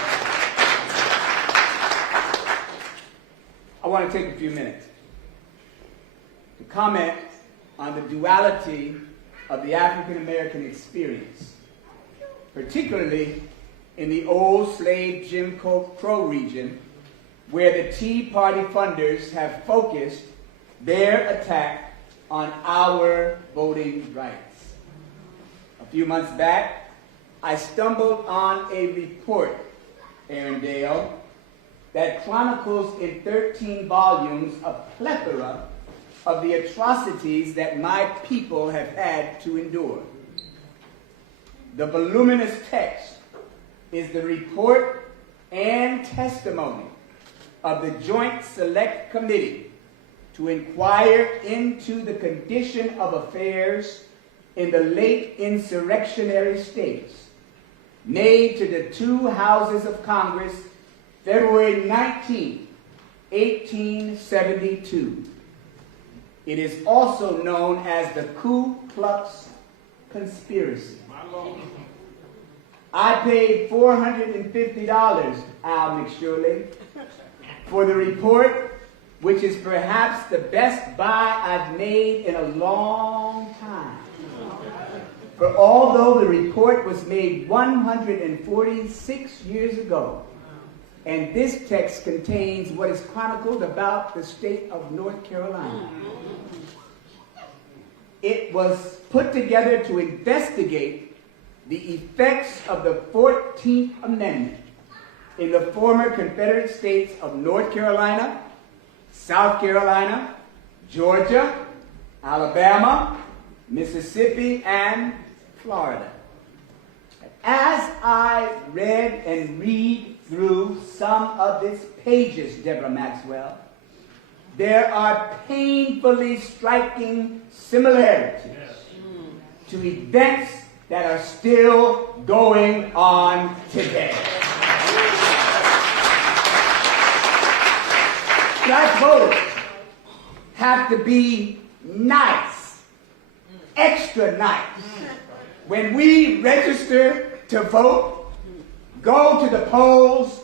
I want to take a few minutes to comment on the duality of the African American experience, particularly in the old slave Jim Crow region, where the Tea Party funders have focused their attack on our voting rights. A few months back, I stumbled on a report, Arendelle, that chronicles in 13 volumes a plethora of the atrocities that my people have had to endure. The voluminous text is the report and testimony of the Joint Select Committee to inquire into the condition of affairs in the late insurrectionary states, made to the two houses of Congress February 19, 1872. It is also known as the Ku Klux Conspiracy. I paid $450, Al McShirley, for the report, which is perhaps the best buy I've made in a long time. For although the report was made 146 years ago, and this text contains what is chronicled about the state of North Carolina, it was put together to investigate the effects of the 14th Amendment in the former Confederate states of North Carolina, South Carolina, Georgia, Alabama, Mississippi, and Florida. As I read and read through some of its pages, Deborah Maxwell, there are painfully striking similarities to events that are still going on today. Black voters have to be nice, extra nice. When we register to vote, go to the polls,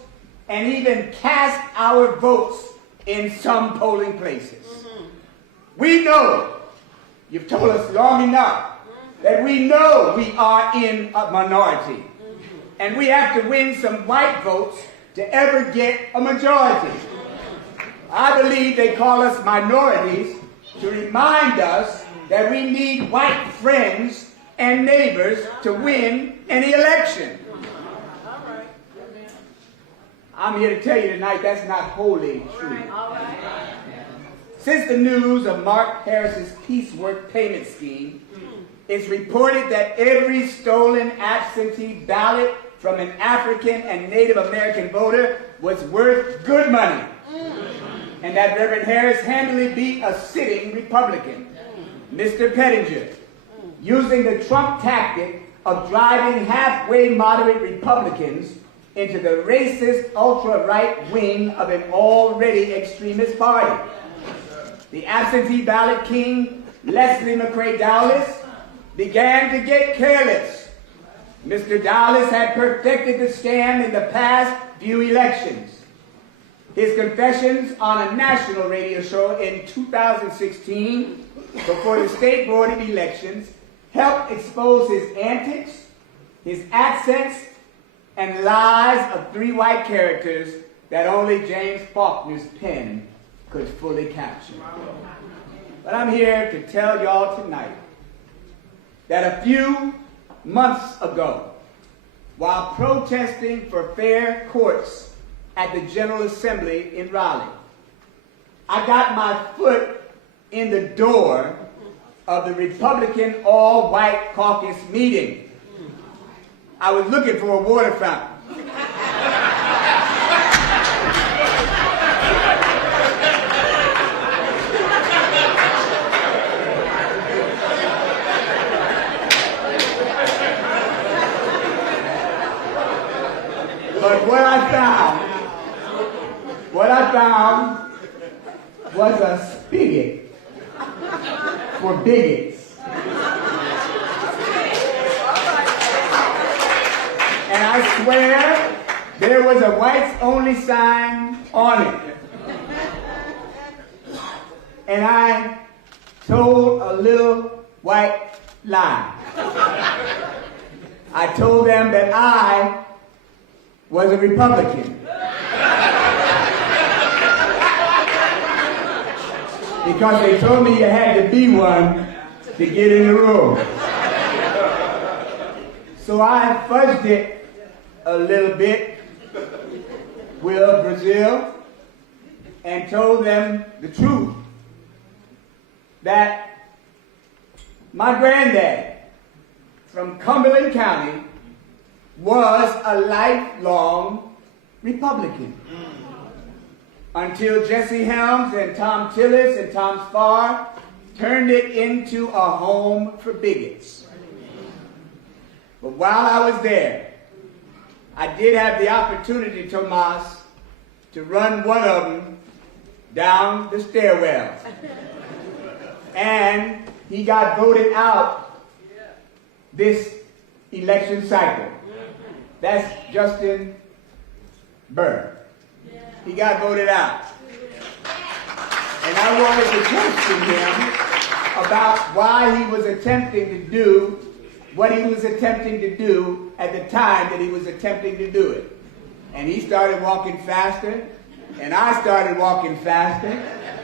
and even cast our votes in some polling places. We know, you've told us long enough, that we know we are in a minority. And we have to win some white votes to ever get a majority. I believe they call us minorities to remind us that we need white friends and neighbors to win any election. I'm here to tell you tonight that's not wholly true. Since the news of Mark Harris's piecework payment scheme, it's reported that every stolen absentee ballot from an African and Native American voter was worth good money, and that Reverend Harris handily beat a sitting Republican, Mr. Pettinger, using the Trump tactic of driving halfway moderate Republicans into the racist ultra-right wing of an already extremist party. The absentee ballot king, Leslie McCrae Dowless, began to get careless. Mr. Dowless had perfected the scam in the past few elections. His confessions on a national radio show in 2016 before the State Board of Elections helped expose his antics, his accents, and lies of three white characters that only James Faulkner's pen could fully capture. But I'm here to tell y'all tonight that a few months ago, while protesting for fair courts at the General Assembly in Raleigh, I got my foot in the door of the Republican all-white caucus meeting. I was looking for a water fountain. But what I found was a spigot for bigots. And I swear there was a whites only sign on it. And I told a little white lie. I told them that I was a Republican. Because they told me you had to be one to get in the room. So I fudged it a little bit with Brazil and told them the truth. That my granddad from Cumberland County was a lifelong Republican. Until Jesse Helms and Tom Tillis and Tom Spar turned it into a home for bigots. But while I was there, I did have the opportunity, Tomas, to run one of them down the stairwell. And he got voted out this election cycle. That's Justin Burr. He got voted out. And I wanted to question him about why he was attempting to do what he was attempting to do at the time that he was attempting to do it. And he started walking faster, and I started walking faster,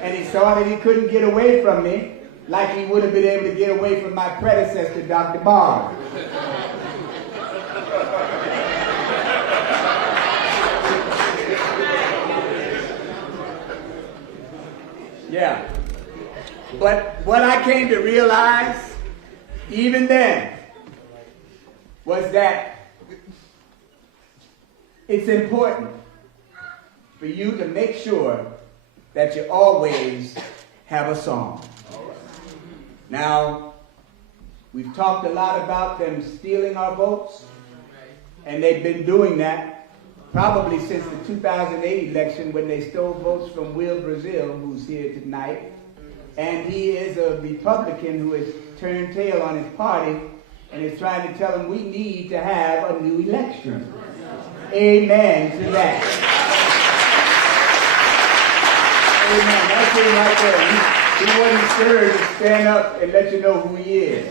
and he saw that he couldn't get away from me like he would have been able to get away from my predecessor, Dr. Barr. Yeah. But what I came to realize, even then, was that it's important for you to make sure that you always have a song. Now, we've talked a lot about them stealing our votes, and they've been doing that probably since the 2008 election when they stole votes from Will Brazil, who's here tonight. And he is a Republican who has turned tail on his party and is trying to tell him we need to have a new election. Amen to that. Amen. That's him right there. He wasn't scared to stand up and let you know who he is.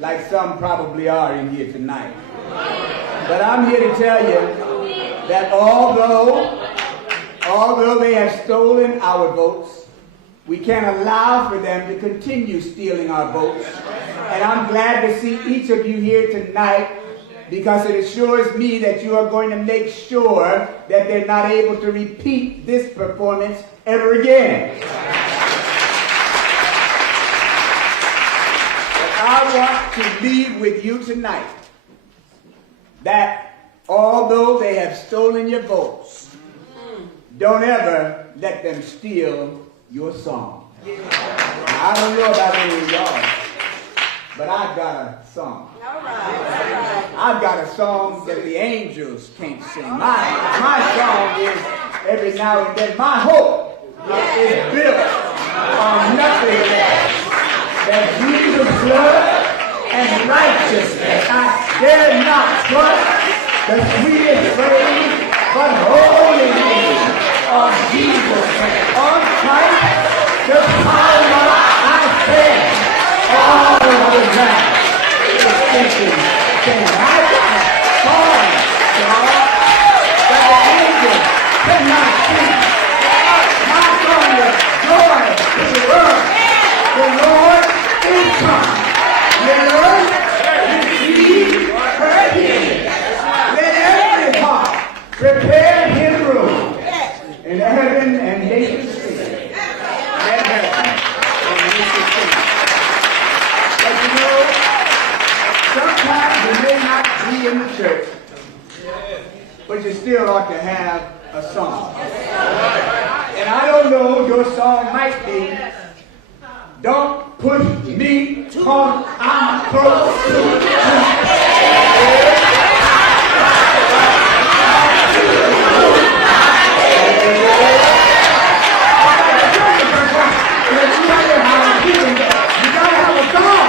Like some probably are in here tonight. But I'm here to tell you that although they have stolen our votes, we can't allow for them to continue stealing our votes. And I'm glad to see each of you here tonight because it assures me that you are going to make sure that they're not able to repeat this performance ever again. But I want to leave with you tonight that although they have stolen your votes, don't ever let them steal your song. I don't know about any of y'all, but I got a song. All right. I've got a song that the angels can't sing. My song is every now and then. My hope is built on nothing less than Jesus' blood and righteousness. I dare not trust the sweetest phrase, but holy name of Jesus. On Christ, the power I stand all the time. I got a song, y'all, that the angels cannot sing. My song is joy to the world. The Lord is come. Let earth receive her healing. Let every heart prepare his room. In heaven and nature sing. Let heaven and nature sing. But you know, sometimes you may not be in the church, but you still ought to have a song. And I don't know, your song might be, don't push me, cause I'm close to you. You gotta have a song.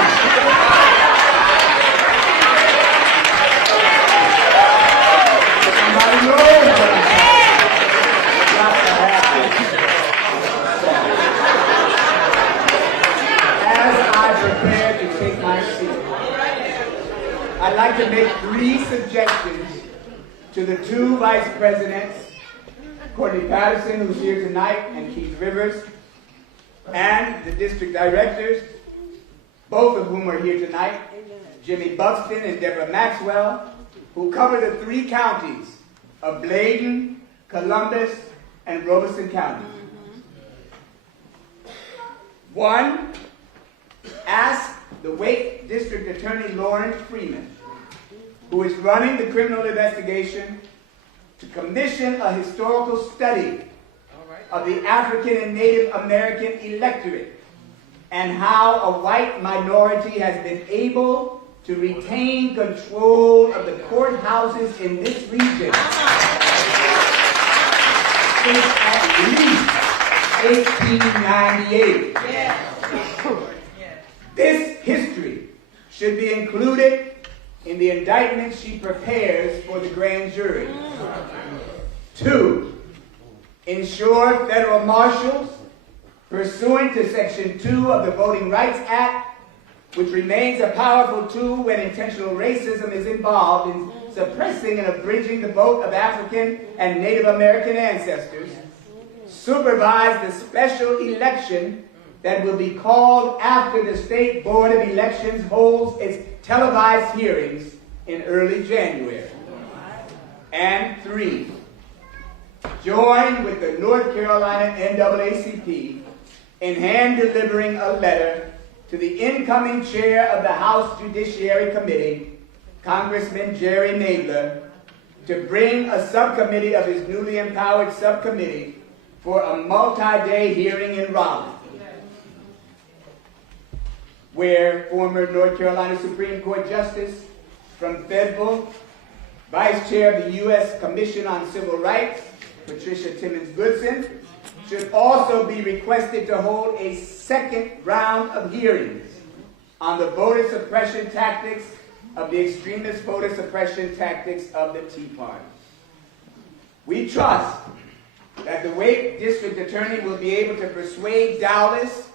Somebody knows what I'm saying. Got to have it. As I prepare to take my seat, I'd like to make 3 suggestions to the 2 vice presidents, Courtney Patterson, who's here tonight, and Keith Rivers, and the district directors, both of whom are here tonight, Jimmy Buxton and Deborah Maxwell, who cover the 3 counties of Bladen, Columbus, and Robeson County. 1, ask the Wake District Attorney Lawrence Freeman, who is running the criminal investigation, to commission a historical study of the African and Native American electorate and how a white minority has been able to retain control of the courthouses in this region since at least 1898. This history should be included in the indictment she prepares for the grand jury. 2, ensure federal marshals, pursuant to Section 2 of the Voting Rights Act, which remains a powerful tool when intentional racism is involved in suppressing and abridging the vote of African and Native American ancestors, supervise the special election that will be called after the State Board of Elections holds its televised hearings in early January. And 3, join with the North Carolina NAACP in hand-delivering a letter to the incoming chair of the House Judiciary Committee, Congressman Jerry Nadler, to bring a subcommittee of his newly empowered subcommittee for a multi-day hearing in Raleigh, where former North Carolina Supreme Court Justice from Fayetteville, Vice Chair of the U.S. Commission on Civil Rights, Patricia Timmons Goodson, should also be requested to hold a second round of hearings on the voter suppression tactics of the extremist voter suppression tactics of the Tea Party. We trust that the Wake District Attorney will be able to persuade Dowless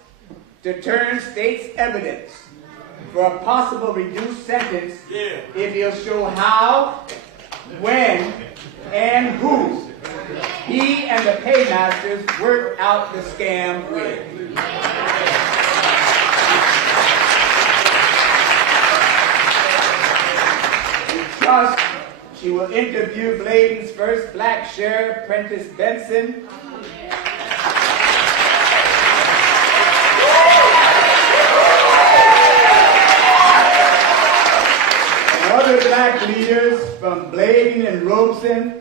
to turn state's evidence for a possible reduced sentence if he'll show how, when, and who he and the paymasters worked out the scam with. We trust she will interview Bladen's first black sheriff, Prentice Benson, and other black leaders from Bladen and Robeson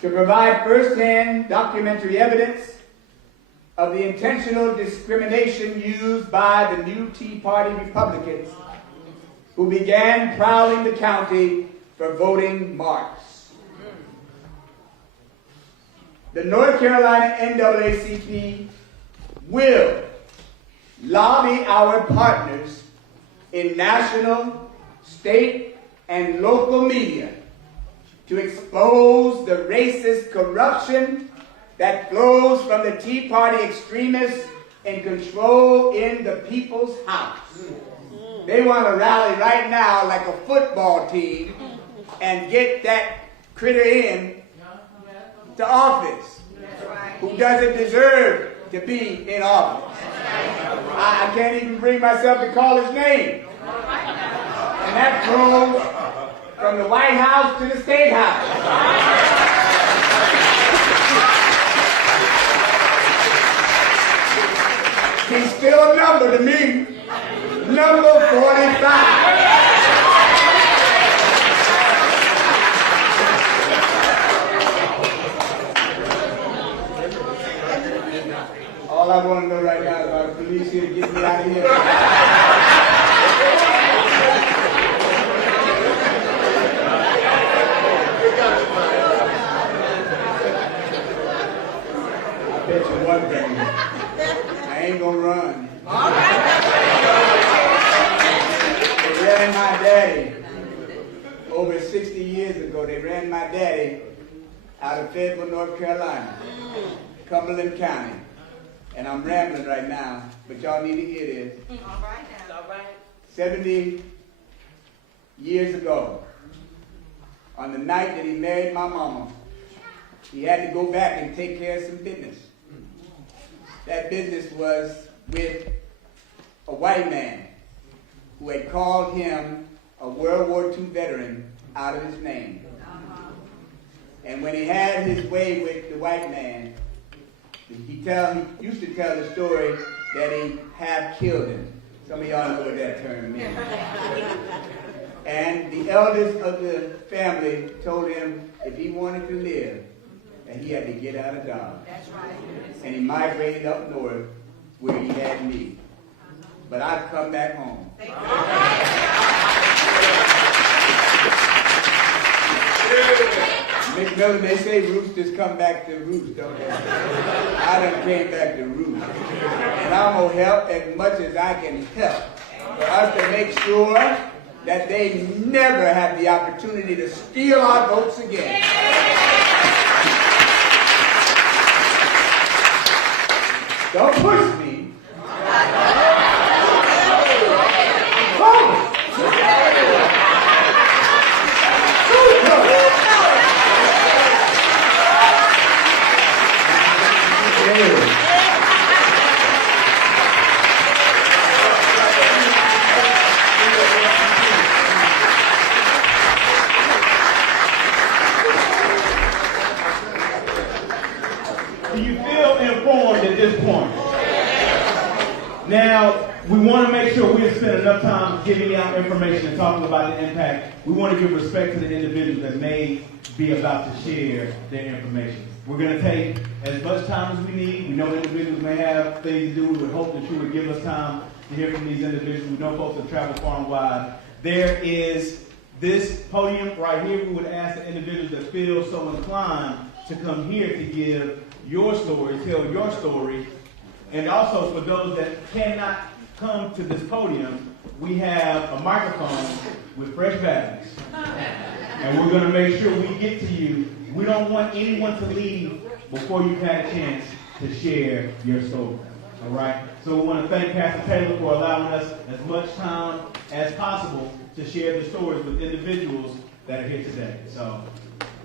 to provide first-hand documentary evidence of the intentional discrimination used by the new Tea Party Republicans who began prowling the county for voting marks. The North Carolina NAACP will lobby our partners in national, state, and local media to expose the racist corruption that flows from the Tea Party extremists in control in the people's house. They want to rally right now like a football team and get that critter in to office who doesn't deserve to be in office. I can't even bring myself to call his name. And that goes from the White House to the State House. He's still a number to me. Number 45. All I want to know right now is about the police here to get me out of here. I bet you one thing. I ain't gonna run. All right. They ran my daddy over 60 years ago. They ran my daddy out of Fayetteville, North Carolina, Cumberland County. And I'm rambling right now, but y'all need to hear this. All right now. All right. 70 years ago, on the night that he married my mama, he had to go back and take care of some business. That business was with a white man who had called him a World War II veteran out of his name. And when he had his way with the white man, he used to tell the story that he half killed him. Some of y'all know what that term means. And the eldest of the family told him if he wanted to live, that he had to get out of Dodge. That's right. And he migrated up north where he had me. But I've come back home. Miss Miller, they say roosters come back to roost, don't they? I done came back to roost. And I'm going to help as much as I can help for us to make sure that they never have the opportunity to steal our votes again. Don't push me. Do you feel informed at this point? Now, we want to make sure we have spent enough time giving out information and talking about the impact. We want to give respect to the individuals that may be about to share their information. We're going to take as much time as we need. We know individuals may have things to do. We would hope that you would give us time to hear from these individuals. We know folks have traveled far and wide. There is this podium right here. We would ask the individuals that feel so inclined to come here to give your story, tell your story. And also for those that cannot come to this podium, we have a microphone with fresh batteries. And we're going to make sure we get to you. We don't want anyone to leave before you've had a chance to share your story. All right? So we want to thank Pastor Taylor for allowing us as much time as possible to share the stories with individuals that are here today. So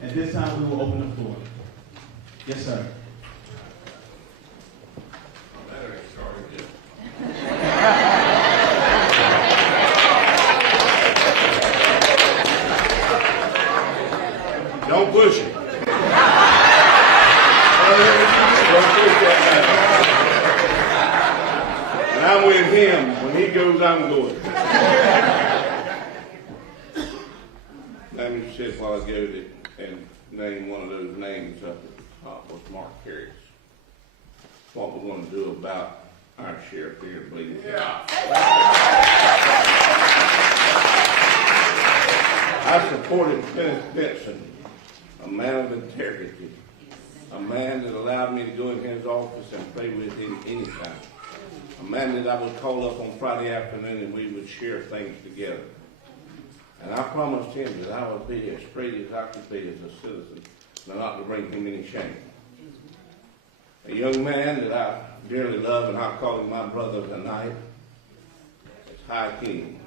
at this time, we will open the floor. Yes, sir. Don't push it. And I'm with him. When he goes, I'm going. Let me sit while I go to and name one of those names up at the top with Mark Harris. What we're going to do about our sheriff here, please. Yeah. I supported Kenneth Benson, a man of integrity, a man that allowed me to go in his office and pray with him anytime, a man that I would call up on Friday afternoon and we would share things together. And I promised him that I would be as straight as I could be as a citizen, and not to bring him any shame. A young man that I dearly love, and I call him my brother tonight, is High King.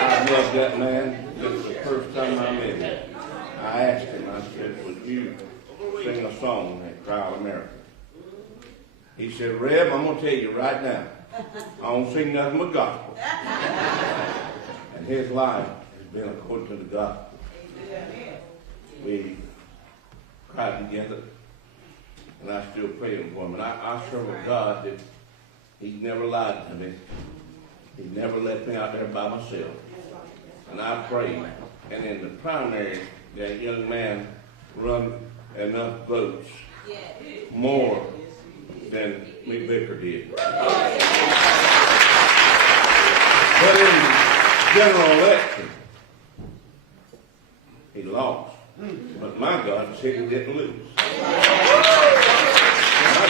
I love that man since the first time I met him. I asked him, I said, would you sing a song at Trial America? He said, Reb, I'm going to tell you right now, I don't sing nothing but gospel. And his life has been according to the gospel. We cried together, and I still pray for him. And I serve a God that he never lied to me. He never left me out there by myself. And I prayed. And in the primary, that young man run enough votes, more than me Vicar did. But in general election, he lost. But my God said he didn't lose. My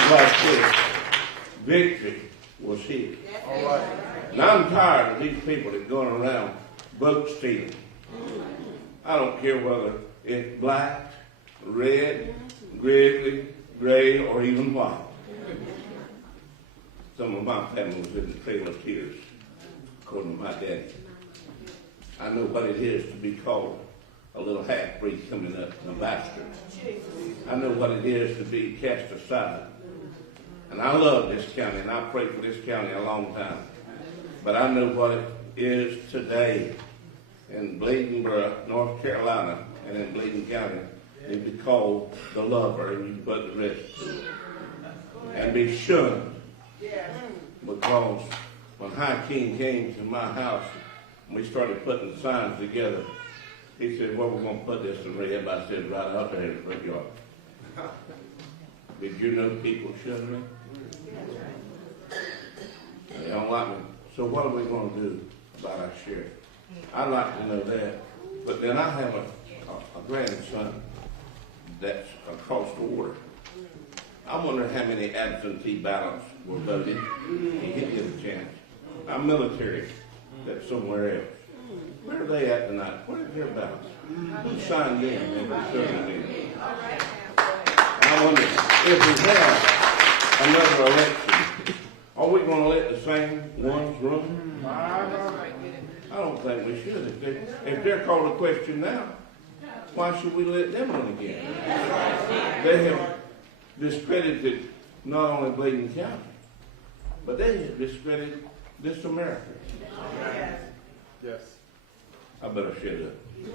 God said victory was his. And I'm tired of these people that going around vote stealing. I don't care whether it's black, red, grizzly, gray, or even white. Some of my family was in the trail of tears, according to my daddy. I know what it is to be called a little half-breed coming up in a bastard. I know what it is to be cast aside. And I love this county, and I prayed for this county a long time. But I know what it is today in Bladenboro, North Carolina, and in Bladen County. It'd be called the lover, and you can put the rest. And be shunned. Because when High King came to my house and we started putting the signs together, he said, well, we're going to put this in Reb. I said, right out there in the front yard. Did you know people shun me? They don't like me. So what are we going to do about our sheriff? I'd like to know that. But then I have a grandson that's across the water. I wonder how many absentee ballots were voted. He didn't get a chance. I'm military. That's somewhere else. Where are they at tonight? Where's their ballots? Who signed in and who served in? I wonder if we have another election, are we going to let the same ones run? I don't think we should. If they're called a question now, why should we let them run again? They have discredited not only Bladen County, but they have discredited this America. Yes. I better shut up. You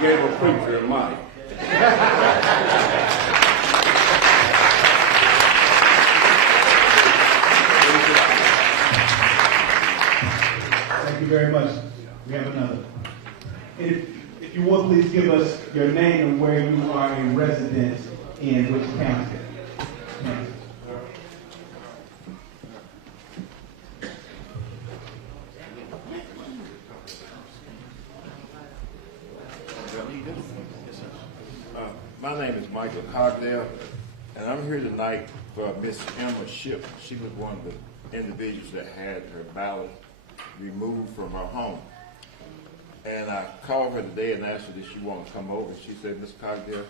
gave a preacher a mic. Thank you very much. We have another. If you would, please give us your name and where you are a resident in which county. My name is Michael Cogdale, and I'm here tonight for Miss Emma Ship. She was one of the individuals that had her ballot removed from her home. And I called her today and asked her if she wanted to come over. She said, Miss Cogdale,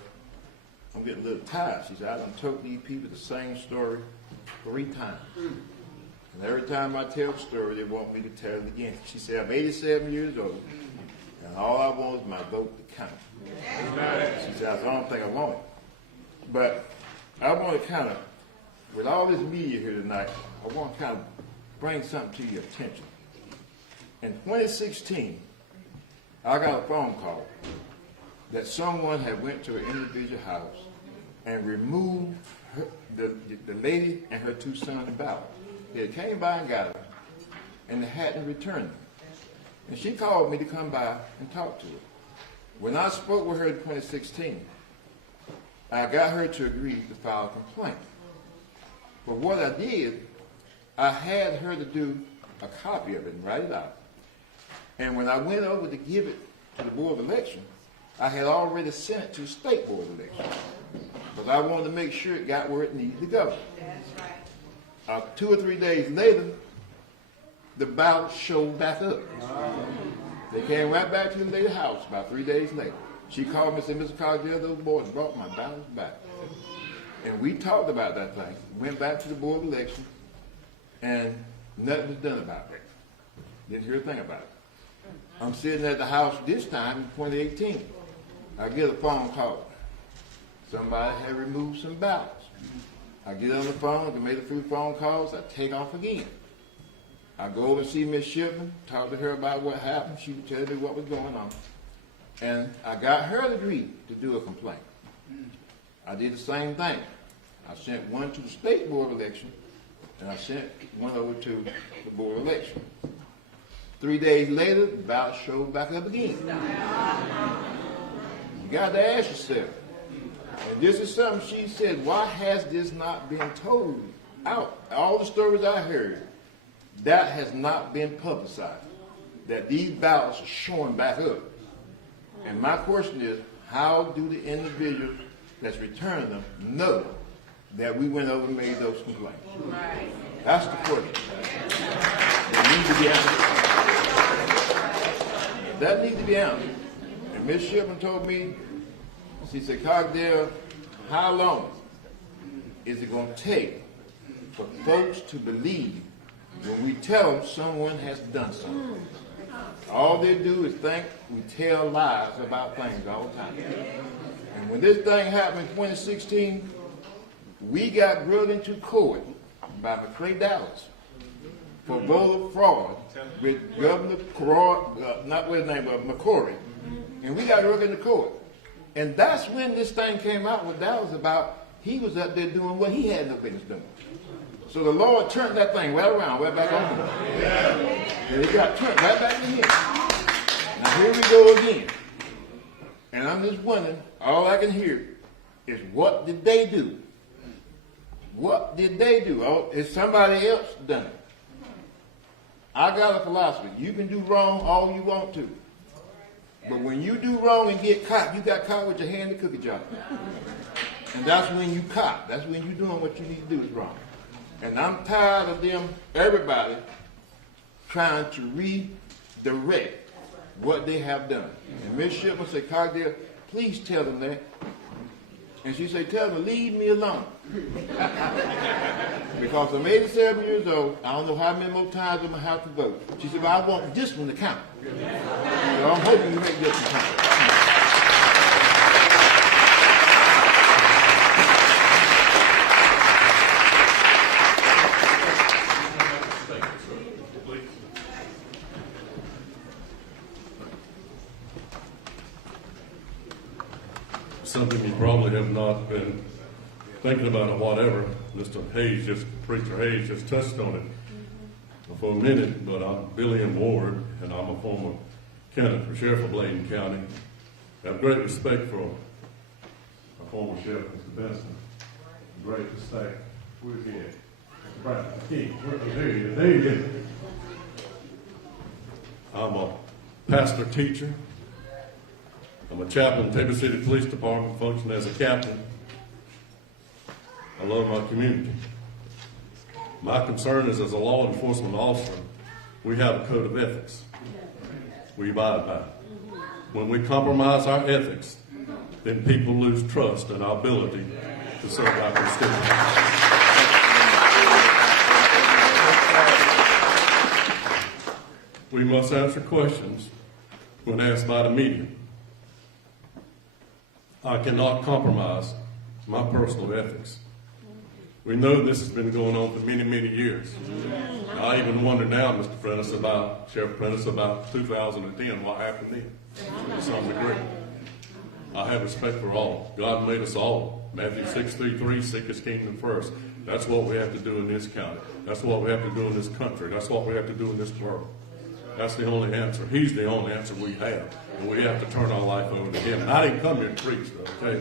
I'm getting a little tired. She said, I done told these people the same story 3 times. And every time I tell the story, they want me to tell it again. She said, I'm 87 years old, and all I want is my vote to count. She said, I don't think I want it. But I want to kind of, with all this media here tonight, I want to kind of bring something to your attention. In 2016, I got a phone call that someone had went to an individual house and removed the lady and her 2 sons' ballot. They came by and got her, and they hadn't returned them. And she called me to come by and talk to her. When I spoke with her in 2016, I got her to agree to file a complaint. But what I did, I had her to do a copy of it and write it out. And when I went over to give it to the Board of Election, I had already sent it to the State Board of Election. Because I wanted to make sure it got where it needed to go. That's right. 2 or 3 days later, the ballot showed back up. They came right back to the lady's house about 3 days later. She called me and said, Mr. Cogdell, those boys brought my ballots back. And we talked about that thing. Went back to the Board of Election, and nothing was done about it. Didn't hear a thing about it. I'm sitting at the house this time in 2018. I get a phone call. Somebody had removed some ballots. I get on the phone, I made a few phone calls, I take off again. I go over and see Miss Shipman, talk to her about what happened. She would tell me what was going on. And I got her to agree to do a complaint. I did the same thing. I sent one to the State Board of Election, and I sent one over to the Board of Election. 3 days later, the ballot showed back up again. You got to ask yourself, and this is something she said, why has this not been told out? All the stories I heard, that has not been publicized, that these ballots are showing back up. And my question is, how do the individuals that's returning them know that we went over and made those complaints? Right. That's the question. That needs to be answered. That needs to be answered. And Ms. Shipman told me, she said, Cogdell, how long is it going to take for folks to believe when we tell them someone has done something? All they do is think we tell lies about things all the time. And when this thing happened in 2016, we got brought into court by McCray Dallas for voter fraud with Governor McCrory, and we got drug into court. And that's when this thing came out with Dallas about he was up there doing what he had no business doing. So the Lord turned that thing right around, right back on him. And it got turned right back to him. Now here we go again. And I'm just wondering, all I can hear is what did they do? What did they do? Oh, is somebody else done it? I got a philosophy. You can do wrong all you want to. But when you do wrong and get caught, you got caught with your hand in the cookie jar. And that's when you caught. That's when you're doing what you need to do is wrong. And I'm tired of them, everybody, trying to redirect what they have done. And Ms. Shipman said, Cogdell, please tell them that. And she said, tell them to leave me alone. Because I'm 87 years old, I don't know how many more times I'm going to have to vote. She said, well, I want this one to count. So I'm hoping you make this one count. Something you probably have not been thinking about or whatever. Preacher Hayes just touched on it for a minute, but I'm Billy M. Ward, and I'm a former candidate for sheriff of Bladen County. I have great respect for our former sheriff, Mr. Benson. Great respect. Where's he at? Right, there he is. There he is. I'm a pastor teacher. I'm a chaplain in Tabor City Police Department, function as a captain. I love my community. My concern is, as a law enforcement officer, we have a code of ethics. We abide by it. When we compromise our ethics, then people lose trust in our ability to serve our constituents. We must answer questions when asked by the media. I cannot compromise my personal ethics. We know this has been going on for many, many years. I even wonder now, Mr. Prentice, Sheriff Prentice, about 2010, what happened then, to some degree. I have respect for all. God made us all. Matthew 6:33, seek his kingdom first. That's what we have to do in this county. That's what we have to do in this country. That's what we have to do in this world. That's the only answer. He's the only answer we have. And we have to turn our life over to him. And I didn't come here to preach, though, okay?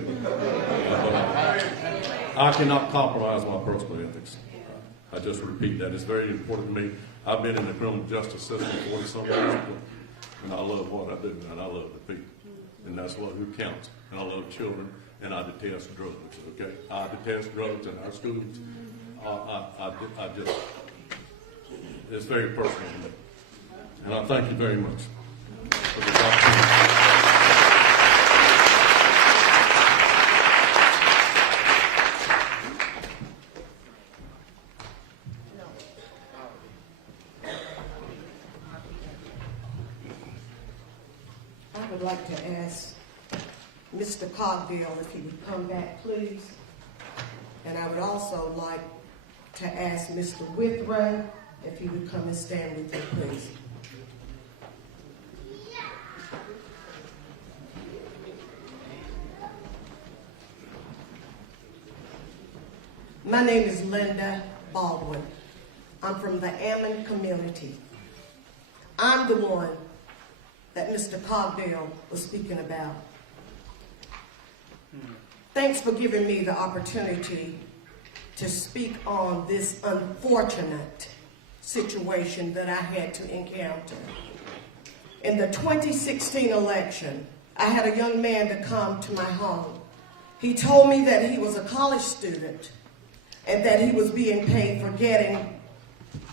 I cannot compromise my personal ethics. I just repeat that. It's very important to me. I've been in the criminal justice system for 40-some years, and I love what I do, and I love the people. And that's what who counts. And I love children, and I detest drugs, okay? I detest drugs in our schools. I just, it's very personal to me. And I thank you very much for this opportunity. I would like to ask Mr. Cogdale if he would come back, please. And I would also like to ask Mr. Withrow if he would come and stand with me, please. My name is Linda Baldwin. I'm from the Ammon community. I'm the one that Mr. Cogdale was speaking about. Thanks for giving me the opportunity to speak on this unfortunate situation that I had to encounter. In the 2016 election, I had a young man to come to my home. He told me that he was a college student and that he was being paid for getting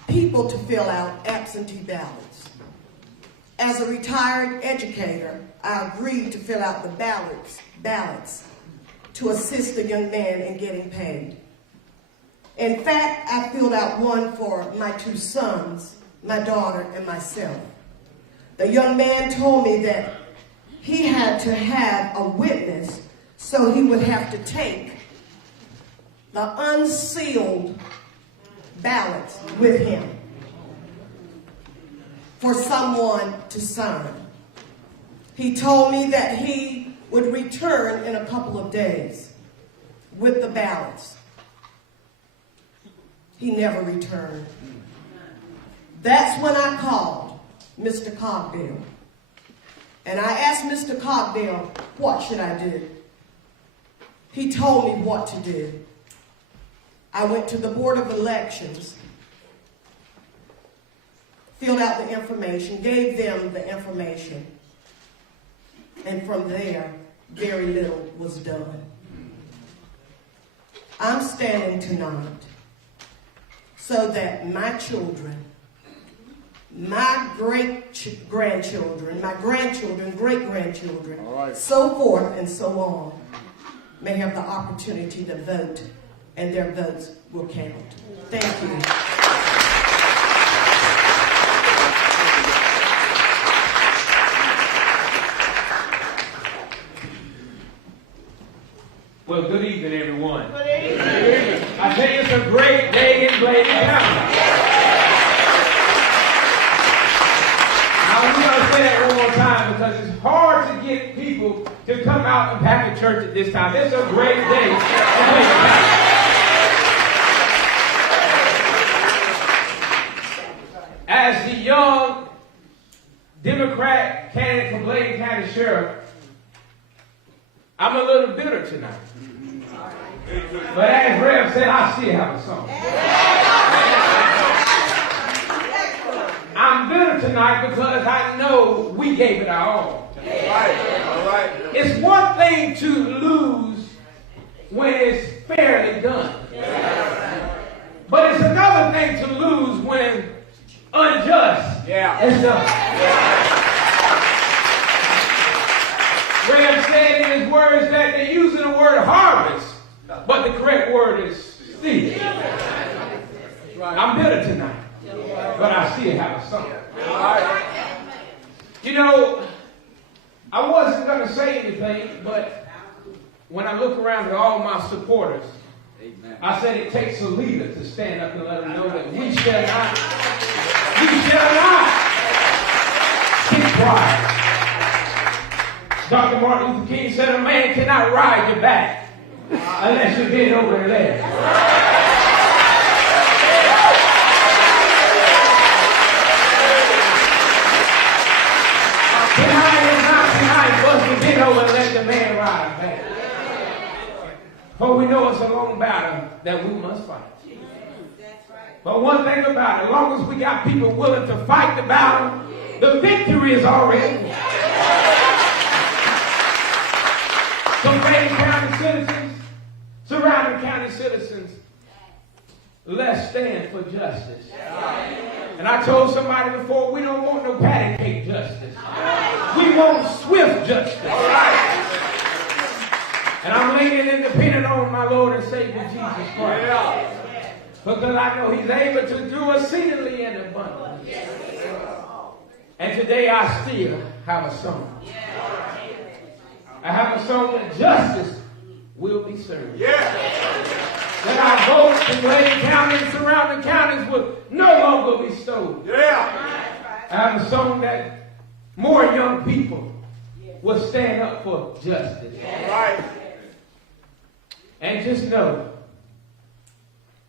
people to fill out absentee ballots. As a retired educator, I agreed to fill out the ballots to assist the young man in getting paid. In fact, I filled out one for my two sons, my daughter, and myself. The young man told me that he had to have a witness, so he would have to take the unsealed ballots with him for someone to sign. He told me that he would return in a couple of days with the ballots. He never returned. That's when I called Mr. Cogdale. And I asked Mr. Cogdale, what should I do? He told me what to do. I went to the Board of Elections, filled out the information, gave them the information, and from there, very little was done. I'm standing tonight so that my children, my great-grandchildren, my grandchildren, great-grandchildren, so forth and so on, may have the opportunity to vote, and their votes will count. Thank you. Well, good evening, everyone. Good evening. I tell you, it's a great day in Bladen County. Now, we're going to say that one more time because it's hard to get people to come out and pack a church at this time. It's a great day in Bladen County. As the young Democrat candidate for Bladen County Sheriff, I'm a little bitter tonight. But as Rev said, I still have a song. I'm bitter tonight because I know we gave it our all. It's one thing to lose when it's fairly done. But it's another thing to lose when unjust is done. Rev said in his words that they're using the word harvest, but the correct word is steal. I'm bitter tonight, but I still have a song. You know, I wasn't going to say anything, but when I look around at all my supporters, I said it takes a leader to stand up and let them know that we shall not keep quiet. Dr. Martin Luther King said a man cannot ride your back unless you bend over and let him. Behind is not behind, but you bend over and let the man ride back. For we know it's a long battle that we must fight. But one thing about it, as long as we got people willing to fight the battle, the victory is already won. So Bladen County citizens, surrounding county citizens, let's stand for justice. And I told somebody before, we don't want no patty cake justice. We want swift justice. And I'm leaning and depending on my Lord and Savior Jesus Christ. Because I know he's able to do exceedingly and abundantly. And today I still have a song. I have a song that justice will be served. That our votes in Bladen County and surrounding counties will no longer be stolen. I have a song that more young people will stand up for justice. And just know,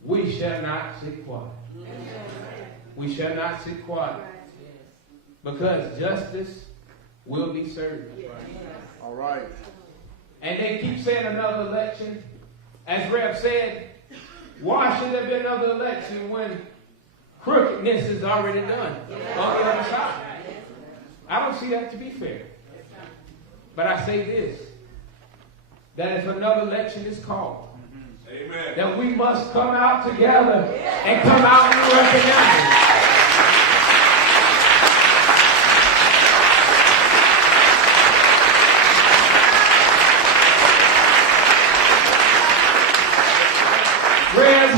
we shall not sit quiet. We shall not sit quiet. Because justice will be served. All right. And they keep saying another election. As Rev said, why should there be another election when crookedness is already done on the other side? I don't see that to be fair. But I say this, that if another election is called, amen, that we must come out together and come out and recognize. Red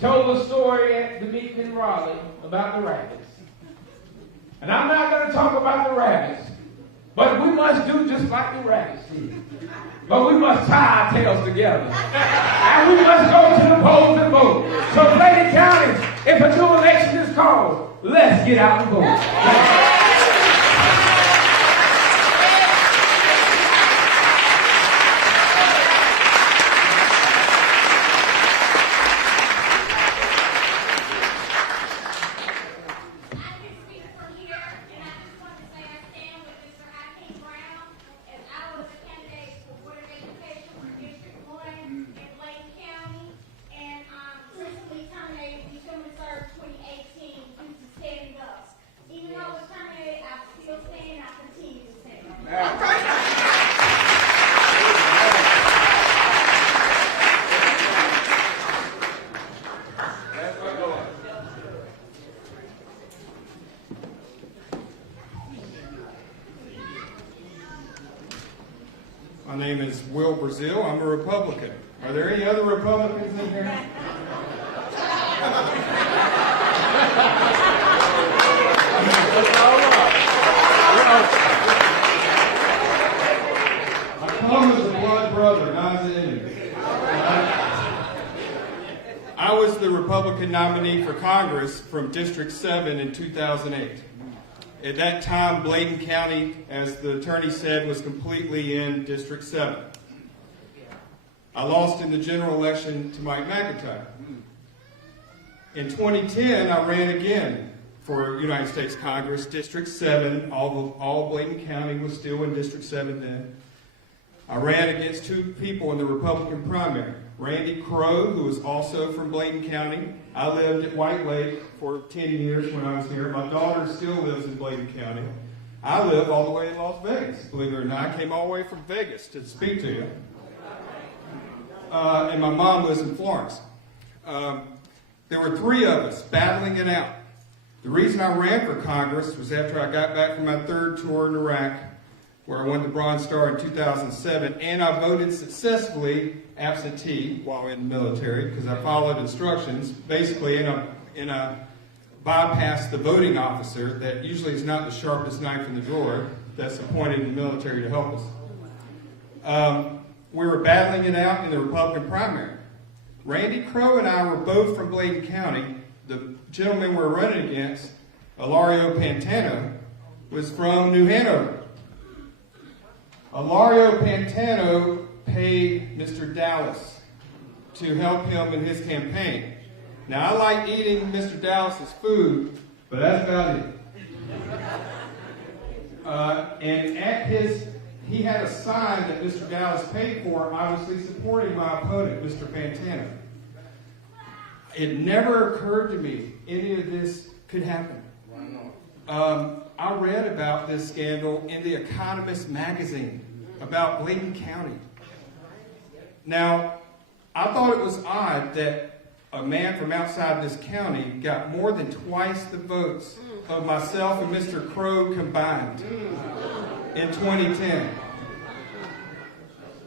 told a story at the meeting in Raleigh about the rabbits. And I'm not going to talk about the rabbits, but we must do just like the rabbits did. But we must tie our tails together. And we must go to the polls and vote. So Bladen County, if a new election is called, let's get out and vote. My name is Will Brazil. I'm a Republican. Are there any other Republicans in here? I come as a blood brother, not as an enemy. I was the Republican nominee for Congress from District 7 in 2008. At that time, Bladen County, as the attorney said, was completely in District 7. I lost in the general election to Mike McIntyre. In 2010, I ran again for United States Congress, District 7. All Bladen County was still in District 7 then. I ran against two people in the Republican primary. Randy Crow, who was also from Bladen County. I lived at White Lake for 10 years when I was here. My daughter still lives in Bladen County. I live all the way in Las Vegas. Believe it or not, I came all the way from Vegas to speak to you. And my mom lives in Florence. There were three of us battling it out. The reason I ran for Congress was after I got back from my third tour in Iraq, where I won the Bronze Star in 2007, and I voted successfully absentee while in the military because I followed instructions, basically in a bypass the voting officer that usually is not the sharpest knife in the drawer that's appointed in the military to help us. We were battling it out in the Republican primary. Randy Crow and I were both from Bladen County. The gentleman we were running against, Ilario Pantano, was from New Hanover. Ilario Pantano paid Mr. Dallas to help him in his campaign. Now, I like eating Mr. Dallas's food, but that's about it. And at he had a sign that Mr. Dallas paid for, obviously supporting my opponent, Mr. Pantano. it never occurred to me any of this could happen. I read about this scandal in The Economist magazine about Bladen County. Now, I thought it was odd that a man from outside this county got more than twice the votes of myself and Mr. Crow combined in 2010.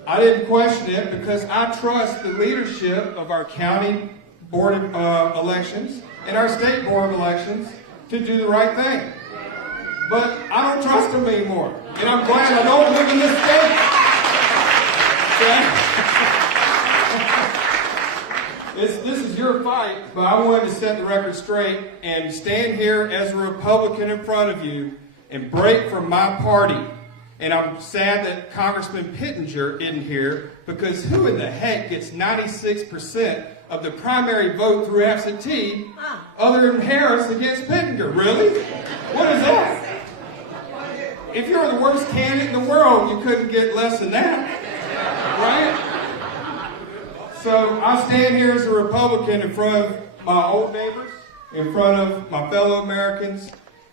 I didn't question it because I trust the leadership of our county board of elections and our state board of elections to do the right thing. But I don't trust them anymore. And I'm glad I don't live in this state. This is your fight, but I wanted to set the record straight and stand here as a Republican in front of you and break from my party. And I'm sad that Congressman Pittenger isn't here, because who in the heck gets 96% of the primary vote through absentee other than Harris against Pittenger? Really? What is that? If you're the worst candidate in the world, you couldn't get less than that, right? So I stand here as a Republican in front of my old neighbors, in front of my fellow Americans,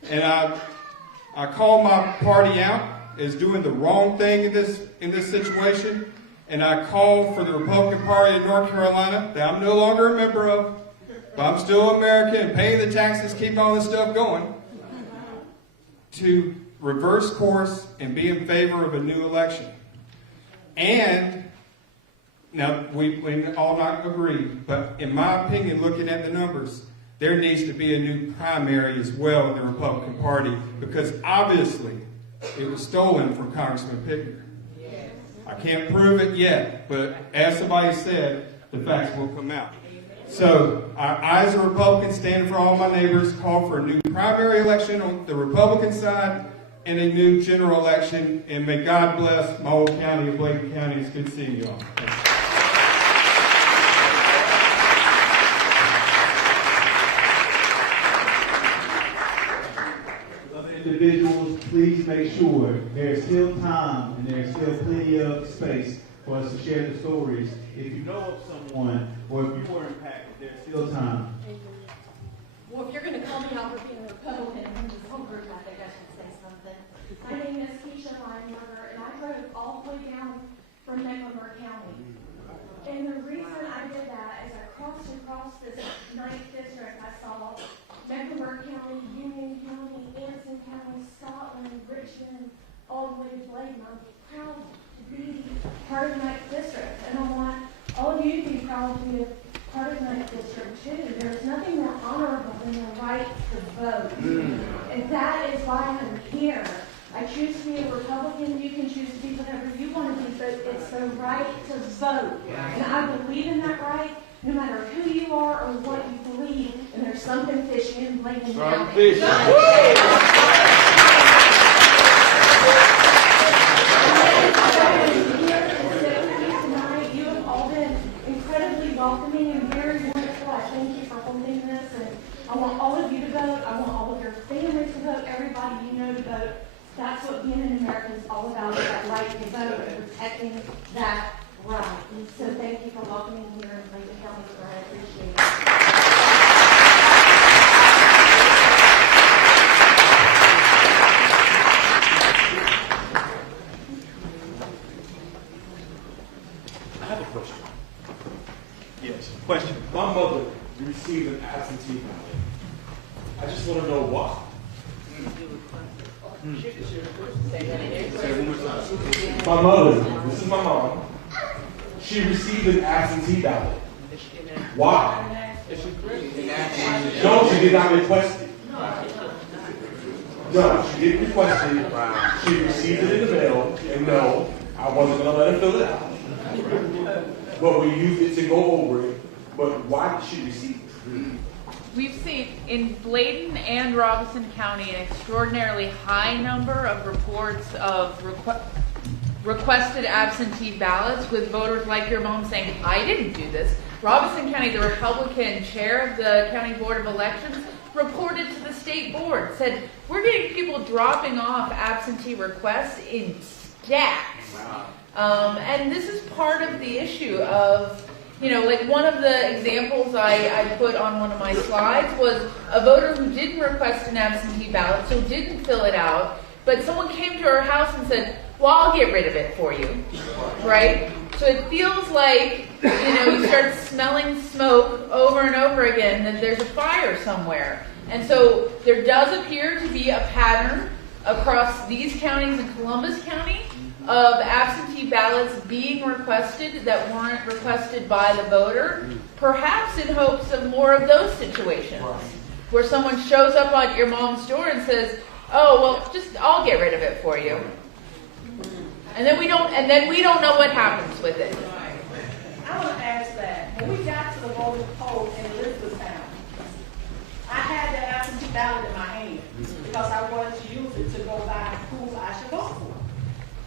and I call my party out as doing the wrong thing in this situation, and I call for the Republican Party in North Carolina that I'm no longer a member of, but I'm still American and paying the taxes, keeping all this stuff going, to reverse course and be in favor of a new election. And now we all not agree, but in my opinion, looking at the numbers, there needs to be a new primary as well in the Republican Party, because obviously it was stolen from Congressman Pittenger. I can't prove it yet, but as somebody said, the facts will come out. So I, as a Republican, standing for all my neighbors, call for a new primary election on the Republican side and a new general election. And may God bless my old county of Bladen County. It's good seeing you all. Other individuals, please make sure there's still time and there's still plenty of space for us to share the stories. If you know of someone or if you were impacted, there's still time. Well, if you're going to call me out for being a Republican in this whole group, I think I should say something. My name is Keisha Lineberger, and I drove all the way down from Mecklenburg County. And the reason I did that is I crossed across this 9th district. I saw Mecklenburg County, Union County, Anson County, Scotland, Richmond, all the way to Bladen. I'm proud to be part of the 9th district, and I want all of you to be proud to be a part of the 9th district too. There's nothing more honorable than the right to vote, and that is why I'm here. I choose to be a Republican. You can choose to be whatever you want to be, but it's the right to vote, and I believe in that right. No matter who you are or what you believe, and there's something fishy in Bladen County. You have all been incredibly welcoming and very wonderful. I thank you for holding this, and I want all of you to vote. I want all of your families to vote, everybody you know to vote. That's what being an American is all about, is that right to vote and protecting that right. And so thank you for welcoming me here in Bladen County, sir. I appreciate it. I have a question. Yes, question. My mother received an absentee ballot. I just want to know why. My mother, this is my mom, she received an absentee ballot. Why? No, she did not request it. No, she didn't request it. She received it in the mail, and no, I wasn't going to let her fill it out. But we used it to go over it. But why did she receive it? We've seen in Bladen and Robeson County an extraordinarily high number of reports of requested absentee ballots, with voters like your mom saying, I didn't do this. Robeson County, the Republican chair of the County Board of Elections, reported to the state board, said, we're getting people dropping off absentee requests in stacks. And this is part of the issue of, You know, like one of the examples I put on one of my slides was a voter who didn't request an absentee ballot, so didn't fill it out, but someone came to her house and said, well, I'll get rid of it for you, right? So it feels like, you know, you start smelling smoke over and over again, that there's a fire somewhere. And so there does appear to be a pattern across these counties and Columbus County of absentee ballots being requested that weren't requested by the voter, perhaps in hopes of more of those situations, where someone shows up at your mom's door and says, oh, well, I'll get rid of it for you. And then we don't know what happens with it. I want to ask that. When we got to the voting poll in Elizabethtown, I had the absentee ballot in my hand because I wanted to use it to go by who I should vote for.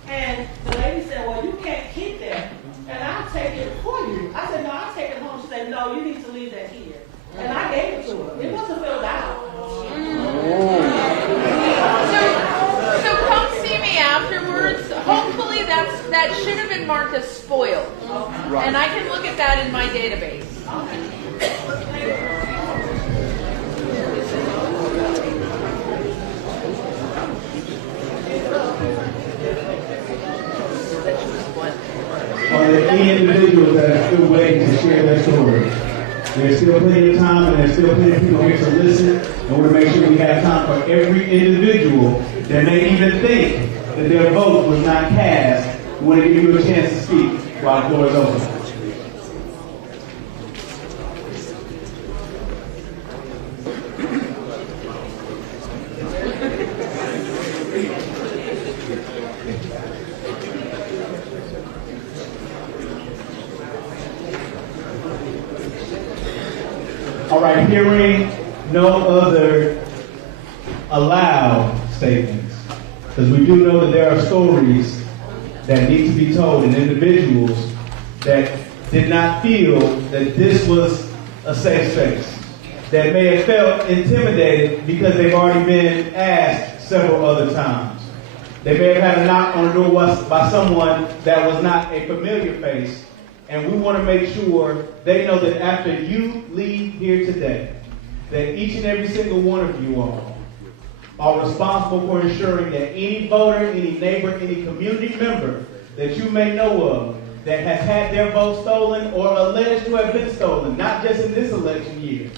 And the lady said, well, you can't keep that, and I'll take it for you. I said, no, I'll take it home. She said, no, you need to leave that here. And I gave it to her. It wasn't filled out. So come see me afterwards. Hopefully that should have been marked as spoiled. And I can look at that in my database. Are there any individuals that are still waiting to share their story? There's still plenty of time, and there's still plenty of people here to listen. And we want to make sure we have time for every individual that may even think that their vote was not cast. We want to give you a chance to speak while the floor is open. All right, hearing no other allowed statements, because we do know that there are stories that need to be told and individuals that did not feel that this was a safe space, that may have felt intimidated because they've already been asked several other times. They may have had a knock on the door by someone that was not a familiar face. And we want to make sure they know that after you leave here today, that each and every single one of you all are responsible for ensuring that any voter, any neighbor, any community member that you may know of that has had their vote stolen or alleged to have been stolen, not just in this election year,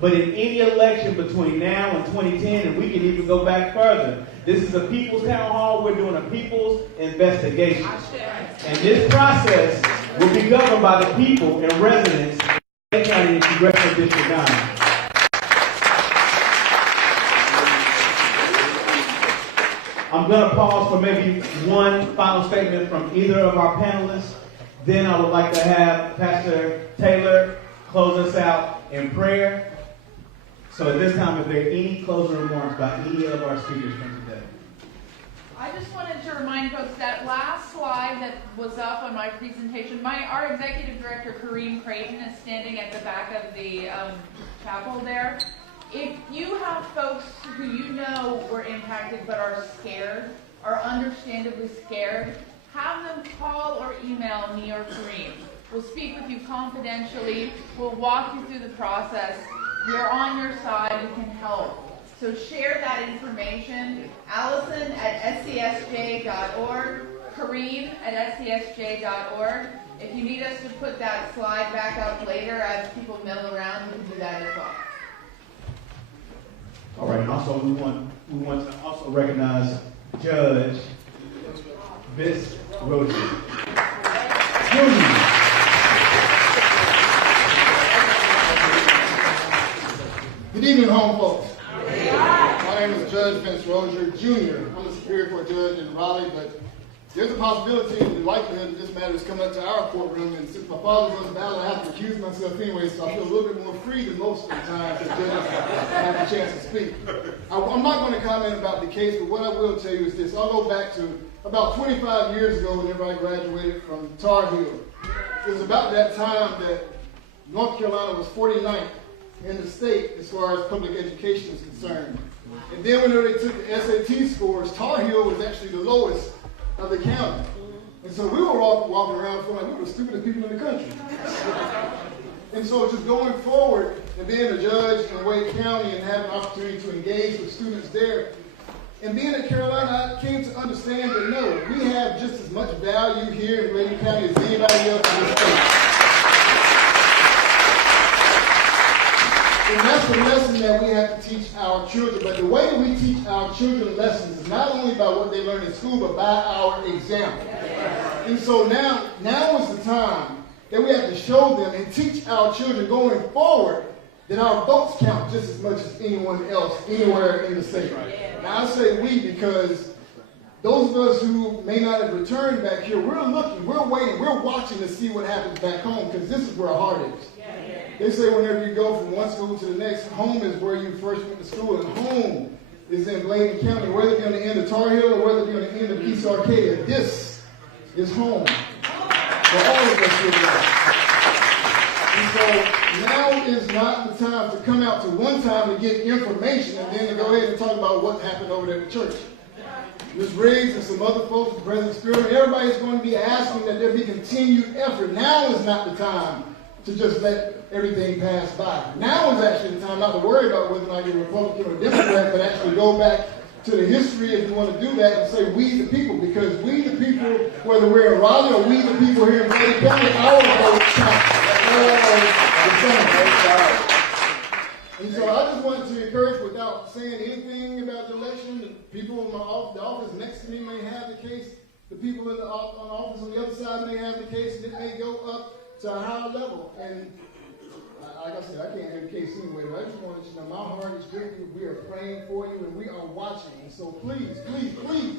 but in any election between now and 2010, and we can even go back further. This is a people's town hall. We're doing a people's investigation. And this process will be governed by the people and residents of the County and Congressional District 9. I'm going to pause for maybe one final statement from either of our panelists. Then I would like to have Pastor Taylor close us out in prayer. So at this time, if there are any closing remarks by any of our speakers from today. I just wanted to remind folks that last slide that was up on my presentation, our executive director, Kareem Creighton, is standing at the back of the chapel there. If you have folks who you know were impacted but are scared, are understandably scared, have them call or email me or Kareem. We'll speak with you confidentially. We'll walk you through the process. We're on your side. We can help. So share that information. Allison at scsj.org, Kareem at scsj.org. If you need us to put that slide back up later as people mill around, we can do that as well. All right, and also we want to also recognize Judge Miss Rosie. Good evening, home folks. My name is Judge Vince Rozier, Jr. I'm a Superior Court judge in Raleigh, but there's a possibility and the likelihood that this matter is coming up to our courtroom, and since my father was a ballot, I have to recuse myself anyway, so I feel a little bit more free than most of the time that judges have the chance to speak. I'm not going to comment about the case, but what I will tell you is this. I'll go back to about 25 years ago whenever I graduated from Tar Heel. It was about that time that North Carolina was 49th in the state as far as public education is concerned. And then whenever they took the SAT scores, Tar Heel was actually the lowest of the county. And so we were all walking around feeling like we were the stupidest people in the country. And so just going forward and being a judge in Wade County and having an opportunity to engage with students there, and being at Carolina, I came to understand that no, we have just as much value here in Bladen County as anybody else in the state. And that's the lesson that we have to teach our children. But the way we teach our children lessons is not only by what they learn in school, but by our example. And so now is the time that we have to show them and teach our children going forward that our votes count just as much as anyone else anywhere in the state. Now I say we because those of us who may not have returned back here, we're looking, we're waiting, we're watching to see what happens back home because this is where our heart is. They say whenever you go from one school to the next, home is where you first went to school, and home is in Bladen County, whether it be on the end of Tar Heel or whether it be on the end of East Arcadia. This is home for all of us here. And so now is not the time to come out to one time to get information and then to go ahead and talk about what happened over there at the church. Ms. Riggs and some other folks, President Spearman, everybody's going to be asking that there be continued effort. Now is not the time to just let everything pass by. Now is actually the time not to worry about whether or not you're Republican or Democrat, but actually go back to the history if you want to do that and say we the people, because we the people, whether we're in Raleigh or we the people here in Bladen County, our votes count. And so I just wanted to encourage, without saying anything about the election, the people in the office next to me may have the case, the people in the office on the other side may have the case, and it may go up to a higher level. And like I said, I can't have the case anyway, but I just want to let you know my heart is with you. We are praying for you, and we are watching. And so please, please, please,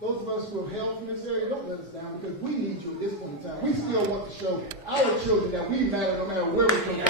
those of us who have held from this area, don't let us down, because we need you at this point in time. We still want to show our children that we matter no matter where we come from.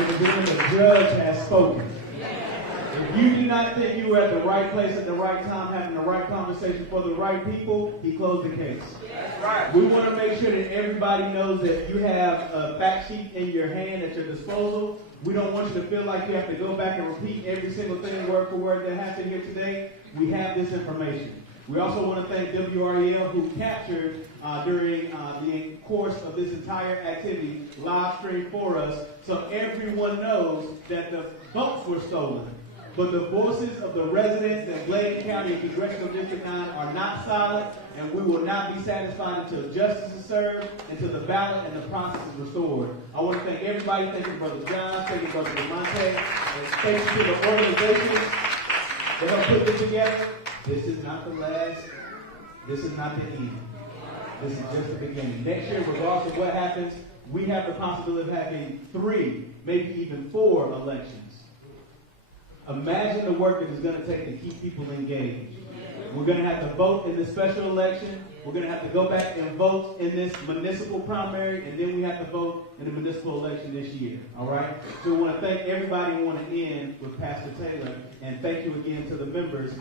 The judge has spoken. If you do not think you were at the right place at the right time, having the right conversation for the right people, he closed the case. That's right. We want to make sure that everybody knows that you have a fact sheet in your hand at your disposal. We don't want you to feel like you have to go back and repeat every single thing word for word that happened here today. We have this information. We also want to thank WREL, who captured during the course of this entire activity live stream for us, so everyone knows that the votes were stolen. But the voices of the residents in Bladen County and Congressional District 9 are not silent, and we will not be satisfied until justice is served, until the ballot and the process is restored. I want to thank everybody. Thank you, Brother John. Thank you, Brother DeMonte. And thank you to the organizations that have put this together. This is not the last. This is not the end. This is just the beginning. Next year, regardless of what happens, we have the possibility of having 3, maybe even 4 elections. Imagine the work that it's going to take to keep people engaged. We're going to have to vote in this special election. We're going to have to go back and vote in this municipal primary, and then we have to vote in the municipal election this year. All right? So we want to thank everybody. We want to end with Pastor Taylor, and thank you again to the members